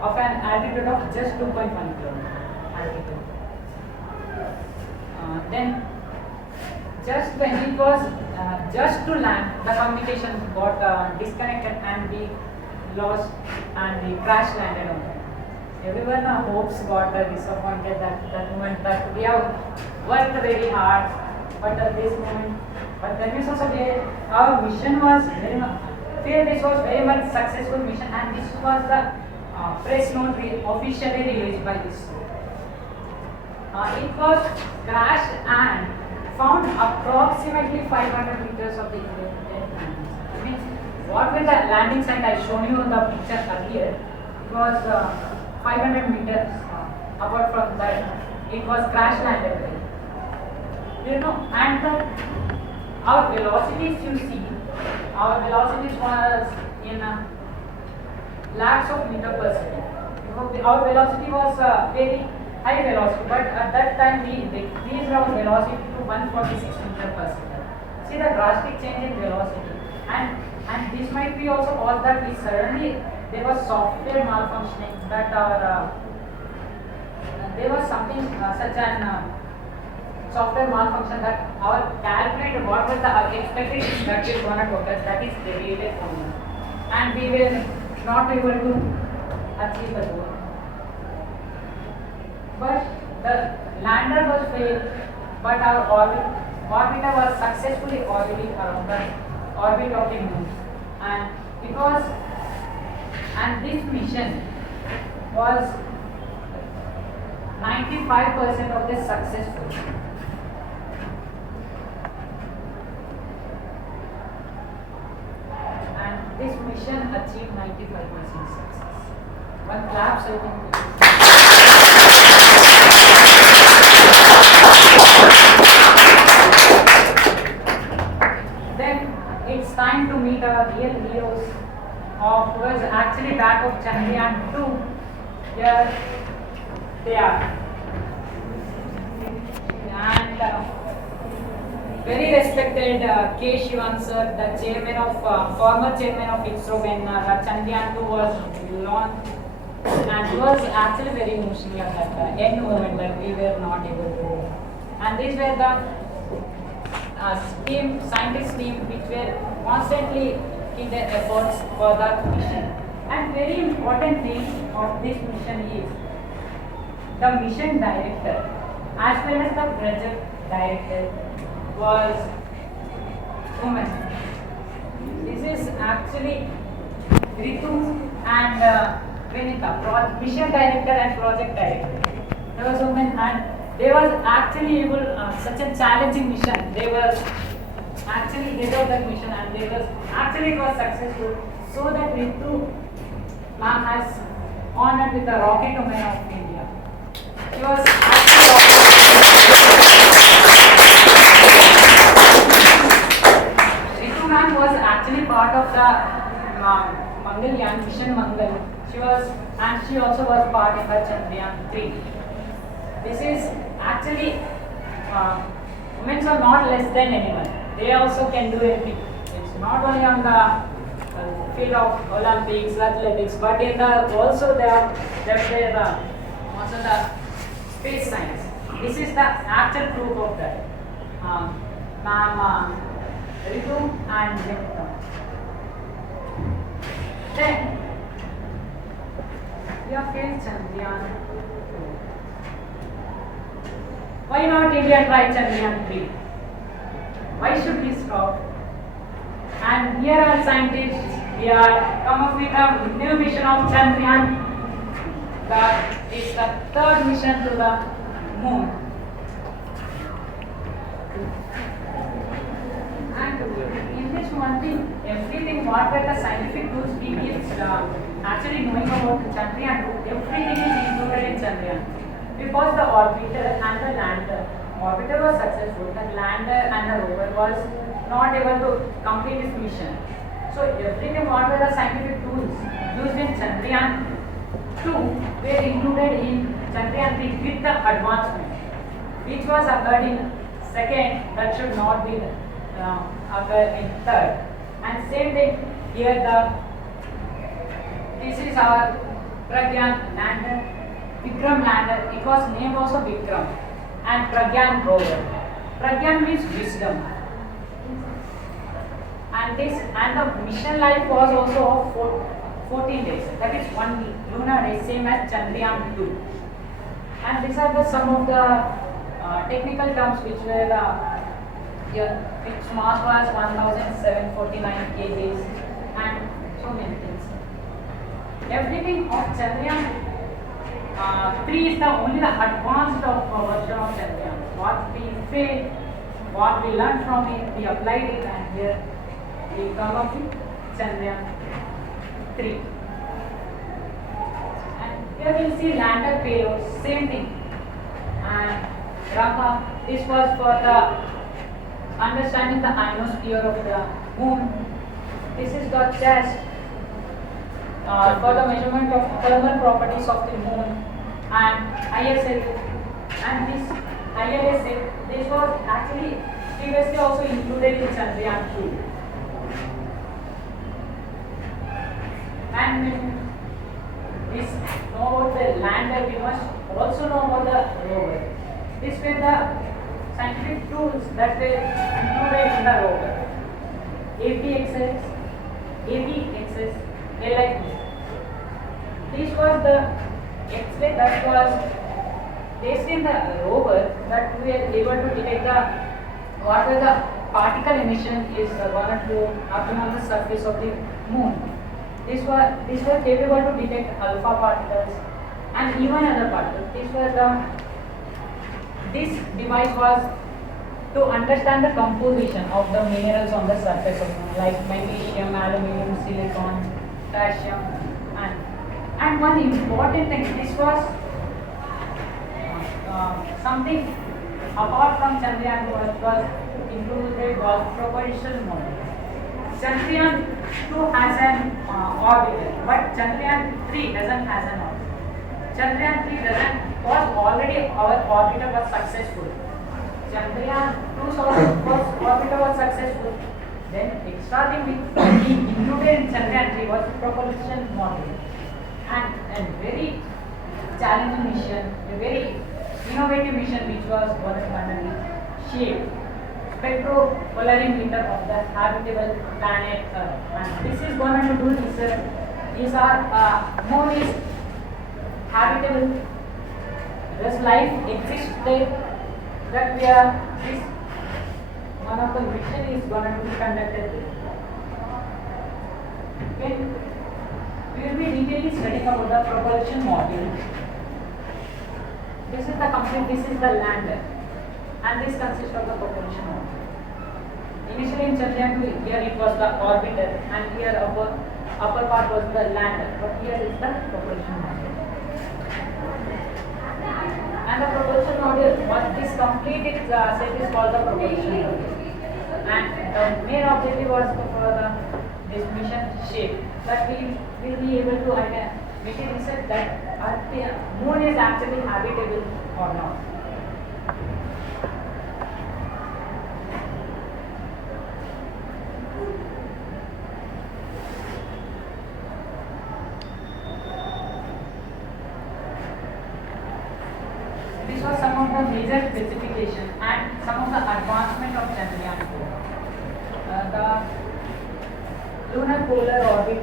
of an altitude of just 2.1 kilometer altitude. Then just when it was just to land, the communication got disconnected and we lost and we crash landed on that. Everyone hopes got disappointed that moment that we have worked very hard, but at this moment, but that means also our mission was very much, this was very much successful mission, and this was the press note officially released by this. It was crashed and found approximately 500 meters of the Earth. Means what were the landing site I shown you in the picture earlier? It was 500 meters. Apart from that, it was crash landed. You know, and our velocities you see, our velocities was in lakhs of meter per second. Our velocity was very high velocity, but at that time we decreased our velocity to 146 meter per second. See the drastic change in velocity, and this might be also caused that we suddenly there was software malfunctioning that our there was something such an software malfunction that our calculator what was the expectation that is going to occur, that is deviated from us, and we were not able to achieve the goal. But the lander was failed, but our orbiter was successfully orbiting around the orbit of the moon, and because this mission was 95% of the successful. And this mission achieved 95% success. One clap, so you can. Then it's time to meet our real heroes of who was actually back of Chandrayaan 2. Here they are. And very respected K. Shivan sir, the chairman of former chairman of ISRO when Chandrayaan 2 was launched, and he was actually very emotional at that end moment that we were not able to. And these were the scientist team which were constantly in their efforts for that mission. And very important thing of this mission is the mission director as well as the project director was woman. This is actually Ritu and Vinita, mission director and project director. There was women and they was actually able such a challenging mission. They were actually get out that mission and they was actually it was successful. So that Ritu ma'am has honored with the Rocket Woman of India. She was Ritu ma'am was actually part of the Mangalyaan mission Mangal. She was and she also was part in the Chandrayaan 3. This is actually women are not less than anyone. They also can do anything. It's not only on the field of Olympics, athletics, but in the also there also the space science. This is the actual proof of that. Ma'am Ritu and Vinita. Then we have failed Chandrayaan. Why not India try Chandrayaan 3? Why should we stop? And here are scientists, we are come up with a new mission of Chandrayaan. That is the third mission to the moon. And in this one thing, everything what were the scientific tools we give actually knowing about Chandrayaan 2, everything is included in Chandrayaan. Because the orbiter and the lander, orbiter was successful, the lander and the rover was not able to complete its mission. So everything what were the scientific tools used in Chandrayaan 2 were included in Chandrayaan 3 with the advancement, which was occurred in second, that should not be occur in third. And same thing here this is our Pragyan lander. Vikram lander, it was named also Vikram, and Pragyan rover. Pragyan means wisdom. And the mission life was also of 14 days. That is 1 lunar day, same as Chandrayaan 2. And these are some of the technical terms which were which mass was 1,749 kgs and so many things. Everything of Chandrayaan 3 is the only the advanced version of Chandrayaan. What we failed, what we learned from it, we applied it, and here we come up with Chandrayaan 3. And here we'll see lander payload, same thing. And Raha, this was for the understanding the ionosphere of the moon. This is the chest for the measurement of thermal properties of the moon. And ISL, and this ILSA, this was actually previously also included in Chandrayaan 2. And this know about the lander, we must also know about the rover. These were the scientific tools that were included in the rover. APXS, APXS, LIT. This was the X-ray that was placed in the rover that we are able to detect what were the particle emission is going to happen on the surface of the moon. These were capable to detect alpha particles and even other particles. This device was to understand the composition of the minerals on the surface of the moon, like magnesium, aluminum, silicon, potassium, and one important thing, this was something apart from Chandrayaan was included was propulsion model. Chandrayaan 2 has an orbiter, but Chandrayaan 3 doesn't has an orbiter. Chandrayaan 3 doesn't, was already our orbiter was successful. Chandrayaan cruise orbiter was successful. Then extra thing which we included in Chandrayaan 3 was propulsion module, and very challenging mission, a very innovative mission which was going to finally shape spectropolarimeter of the habitable planet Earth. And this is going to do is our moon is habitable. Does life exist there? That we are this one of the mission is going to be conducted there. Okay. We will be detailing studying about the propulsion module. This is the lander, and this consists of the propulsion module. Initially in Chandrayaan 2, here it was the orbiter, and here upper part was the lander, but here is the propulsion module. And the propulsion module, once this complete its set is called the propulsion module. And the main objective was for this mission shape, that we will be able to make a research that the moon is actually habitable or not. These were some of the major specifications and some of the advancement of Chandrayaan 4. The lunar polar orbit.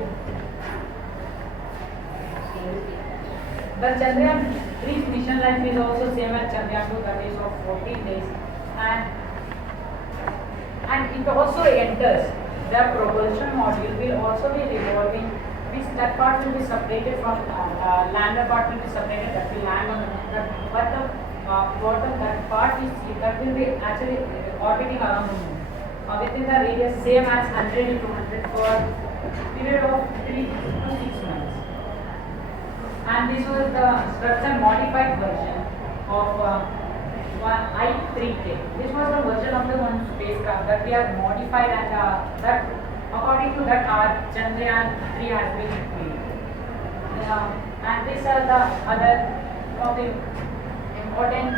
The Chandrayaan 3 mission life is also same as Chandrayaan 2, that is of 14 days, and it also enters the propulsion module will also be revolving. That part will be separated from lander part will be separated, that will land on the moon. But the bottom that part is that will be actually orbiting around the moon within the radius same as 100 into 100 for period of 3 to 6 months. And this was the structure modified version of I-3K. This was the version of the one spacecraft that we have modified, and that according to that our Chandrayaan 3 has been made. And these are the other of the important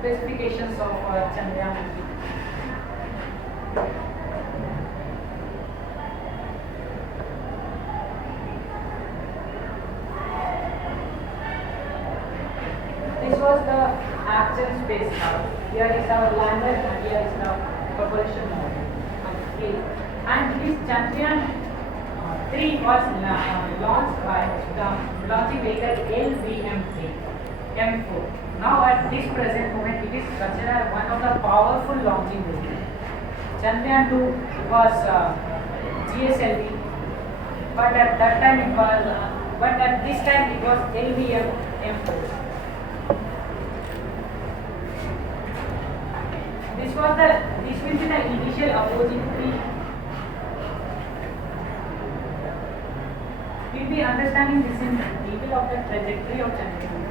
specifications of Chandrayaan 3. This was the actual spacecraft. Here is our lander and here is the propulsion module. Okay. And this Chandrayaan 3 was launched by the launching vehicle LVM-3 M4. Now at this present moment it is considered one of the powerful launching vehicles. Chandrayaan 2 was GSLV, but at that time it was, but at this time it was LVM M4. This will be the initial approaching 3. We'll be understanding this in detail of the trajectory of Chandrayaan.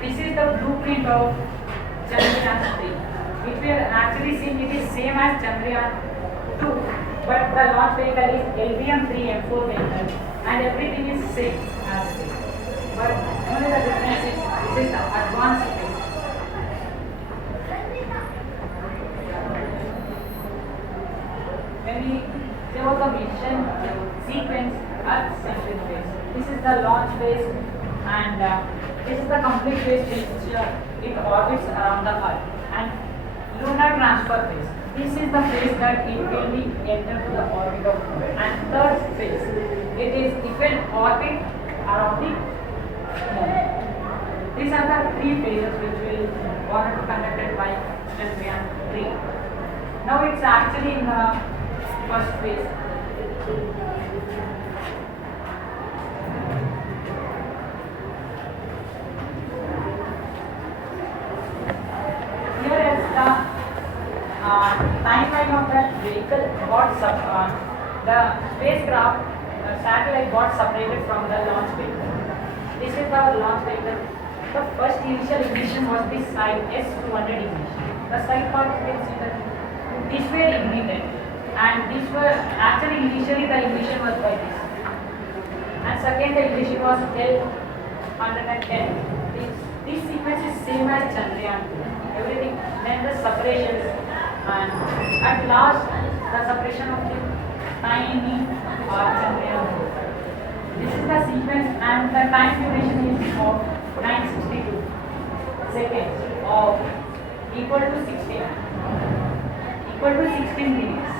This is the blueprint of Chandrayaan 3, which we are actually seeing it is same as Chandrayaan 2, but the launch vehicle is LVM-3 M4 vehicle, and everything is same as it is. But only the difference is this is the advanced phase. When we say about the mission sequence at central phase, this is the launch phase, and this is the complete phase which it orbits around the Earth, and lunar transfer phase. This is the phase that it will be enter to the orbit of Moon. And third phase, it will orbit around the Moon. These are the 3 phases which will going to be conducted by Chandrayaan 3. Now it's actually in the first phase. Here is the timeline of that vehicle the spacecraft satellite got separated from the launch vehicle. This is the launch vehicle. The first initial ignition was this side S200 ignition. The side part is these were ignited, and these were actually initially the ignition was by this. And second elevation was L110. This sequence is same as Chandrayaan. Everything, then the separation, and at last the separation of the tiny Chandrayaan. This is the sequence, and the time duration is of 962 seconds of equal to 16 minutes.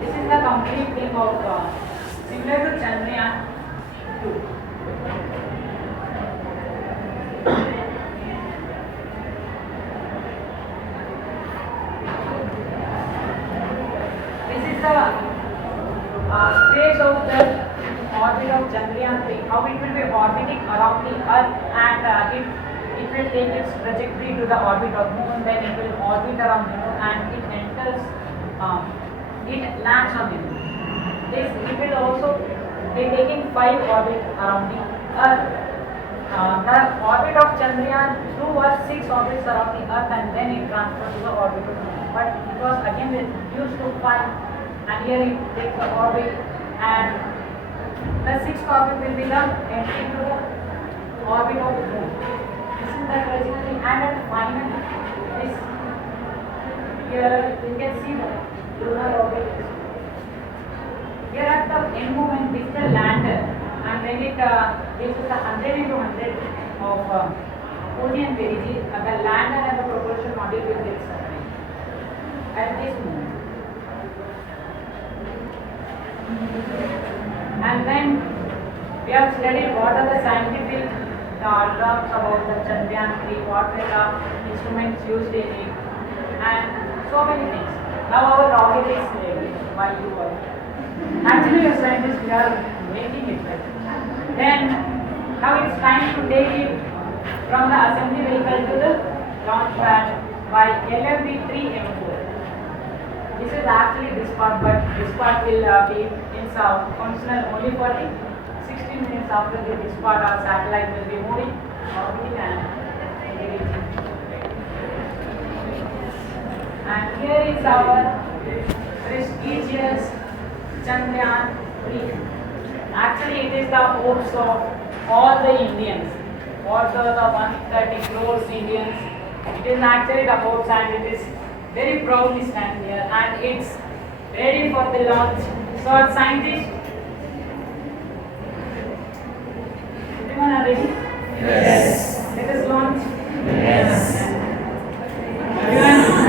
This is the complete thing of similar to Chandrayaan 2. This is the space of the orbit of Chandrayaan 3, how it will be orbiting around the Earth, and it will take its trajectory to the orbit of Moon, then it will orbit around the Moon, and it enters, it lands on the Moon. This it will also be taking 5 orbits around the Earth. The orbit of Chandrayaan 2 was 6 orbits around the Earth, and then it transferred to the orbit of Moon. But it was again reduced to 5, and here it takes the orbit, and the 6th orbit will be the entry to the orbit of the Moon. This is the trajectory, and at finally this here you can see the lunar orbit. Here at the end moment is the lander, and when it gives us 100 into 100 of Pune perigee, the lander and the propulsion module will get separated at this moment. And then we have studied what are the scientific terms about the Chandrayaan 3, what were the instruments used in it, and so many things. Now our rocket is ready by you all. Actually, as scientists, we are making it right. Then now it's time to take it from the assembly vehicle to the launch pad by LFD-3M4. This is actually this part, but this part will be functional only for the 16 minutes after this part. Our satellite will be moving, orbiting, and engaging. And here is our prestigious Chandrayaan 3. Actually, it is the hopes of all the Indians. What are the 130 crores Indians? It is actually the hopes, and it is very proudly stand here, and it's ready for the launch. So, our scientists, everyone are ready? Yes. Let us launch. Yes. Everyone.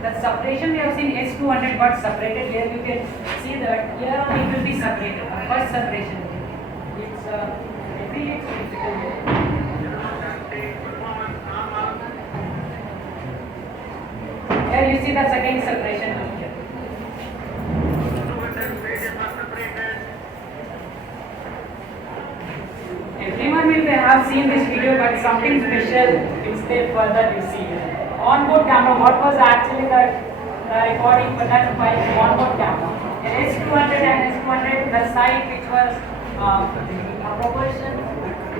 The separation we have seen S200 got separated. Here you can see that here only it will be separated. First separation. It's really difficult. Here you see the second separation here. Everyone will have seen this video, but something special is there further you see. Onboard camera, what was actually the recording for that by onboard camera. S200 and S200, the side which was a propulsion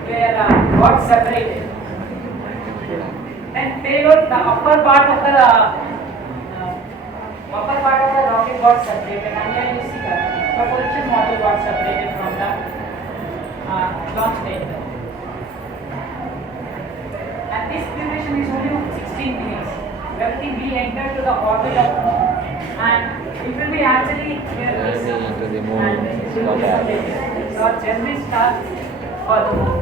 were got separated. And payload, the upper part of the rocket got separated, and here you see the propulsion module got separated from the launch vehicle. And this duration is only 16 minutes. Everything we enter to the orbit of Moon, and it will be actually here. Into the Moon. And it will be separated. So our journey starts for the Moon.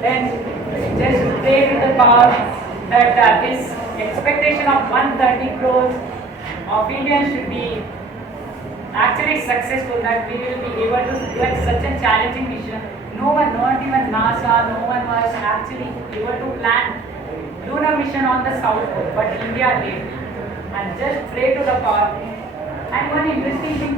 then just pray with the power that this expectation of 130 crores of Indians should be actually successful, that we will be able to do such a challenging mission. No one, not even NASA, no one was actually able to plan lunar mission on the South Pole, but India did. And just pray to the power. And one interesting thing,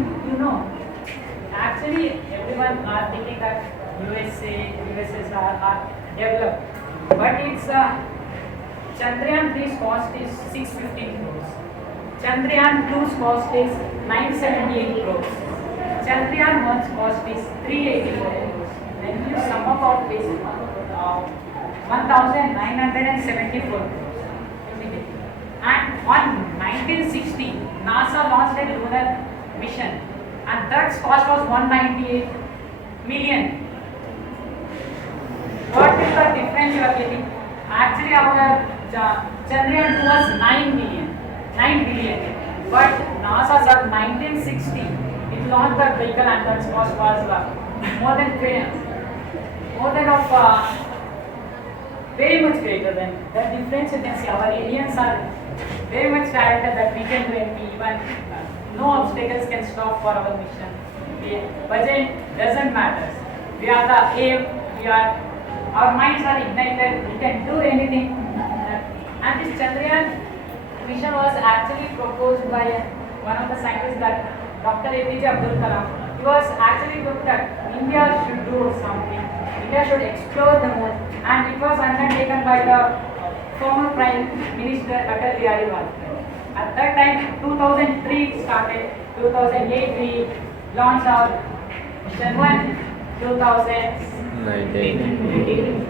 actually everyone are thinking that USSR are developed, but it's Chandrayaan 3's cost is 615 crores. Chandrayaan 2's cost is 978 crores. Chandrayaan 1's cost is 384 crores. Then you sum up of this 1974 crores. And on 1960, NASA launched a lunar mission, and that cost was 198 million. What is the difference you are getting? Actually, our Chandrayaan 2 was 9 billion, but NASA's at 1960, it launched the vehicle and that cost was more than very much greater than the difference. You can see our aliens are very much talented that we can do anything, even no obstacles can stop for our mission. Budget doesn't matter. We are the aim, our minds are ignited, we can do anything. And this Chandrayaan mission was actually proposed by one of the scientists, that Dr. APJ Abdul Kalam. He was actually looked at India should do something, India should explore the moon, and it was undertaken by the former Prime Minister Atal Bihari Vajpayee. At that time, 2003 started, 2008 we launched our Mission 1, 2019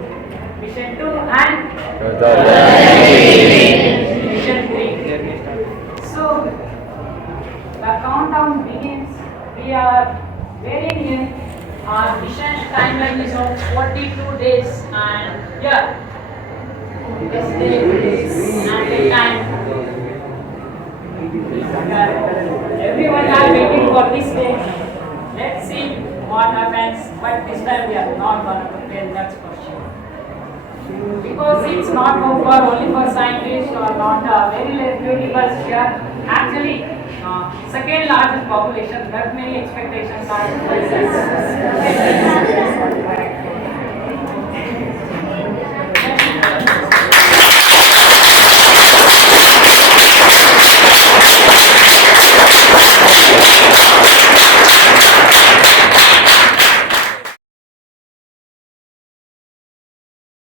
Mission 2 and 2019 Mission 3. So, the countdown begins. We are very near. Our mission timeline is of 42 days, and this day is and the time. Everyone are waiting for this day. Let's see what happens, but this time we are not going to fail, that's for sure. Because it's not only for scientists or not very few people here. Actually, second largest population, that many expectations are.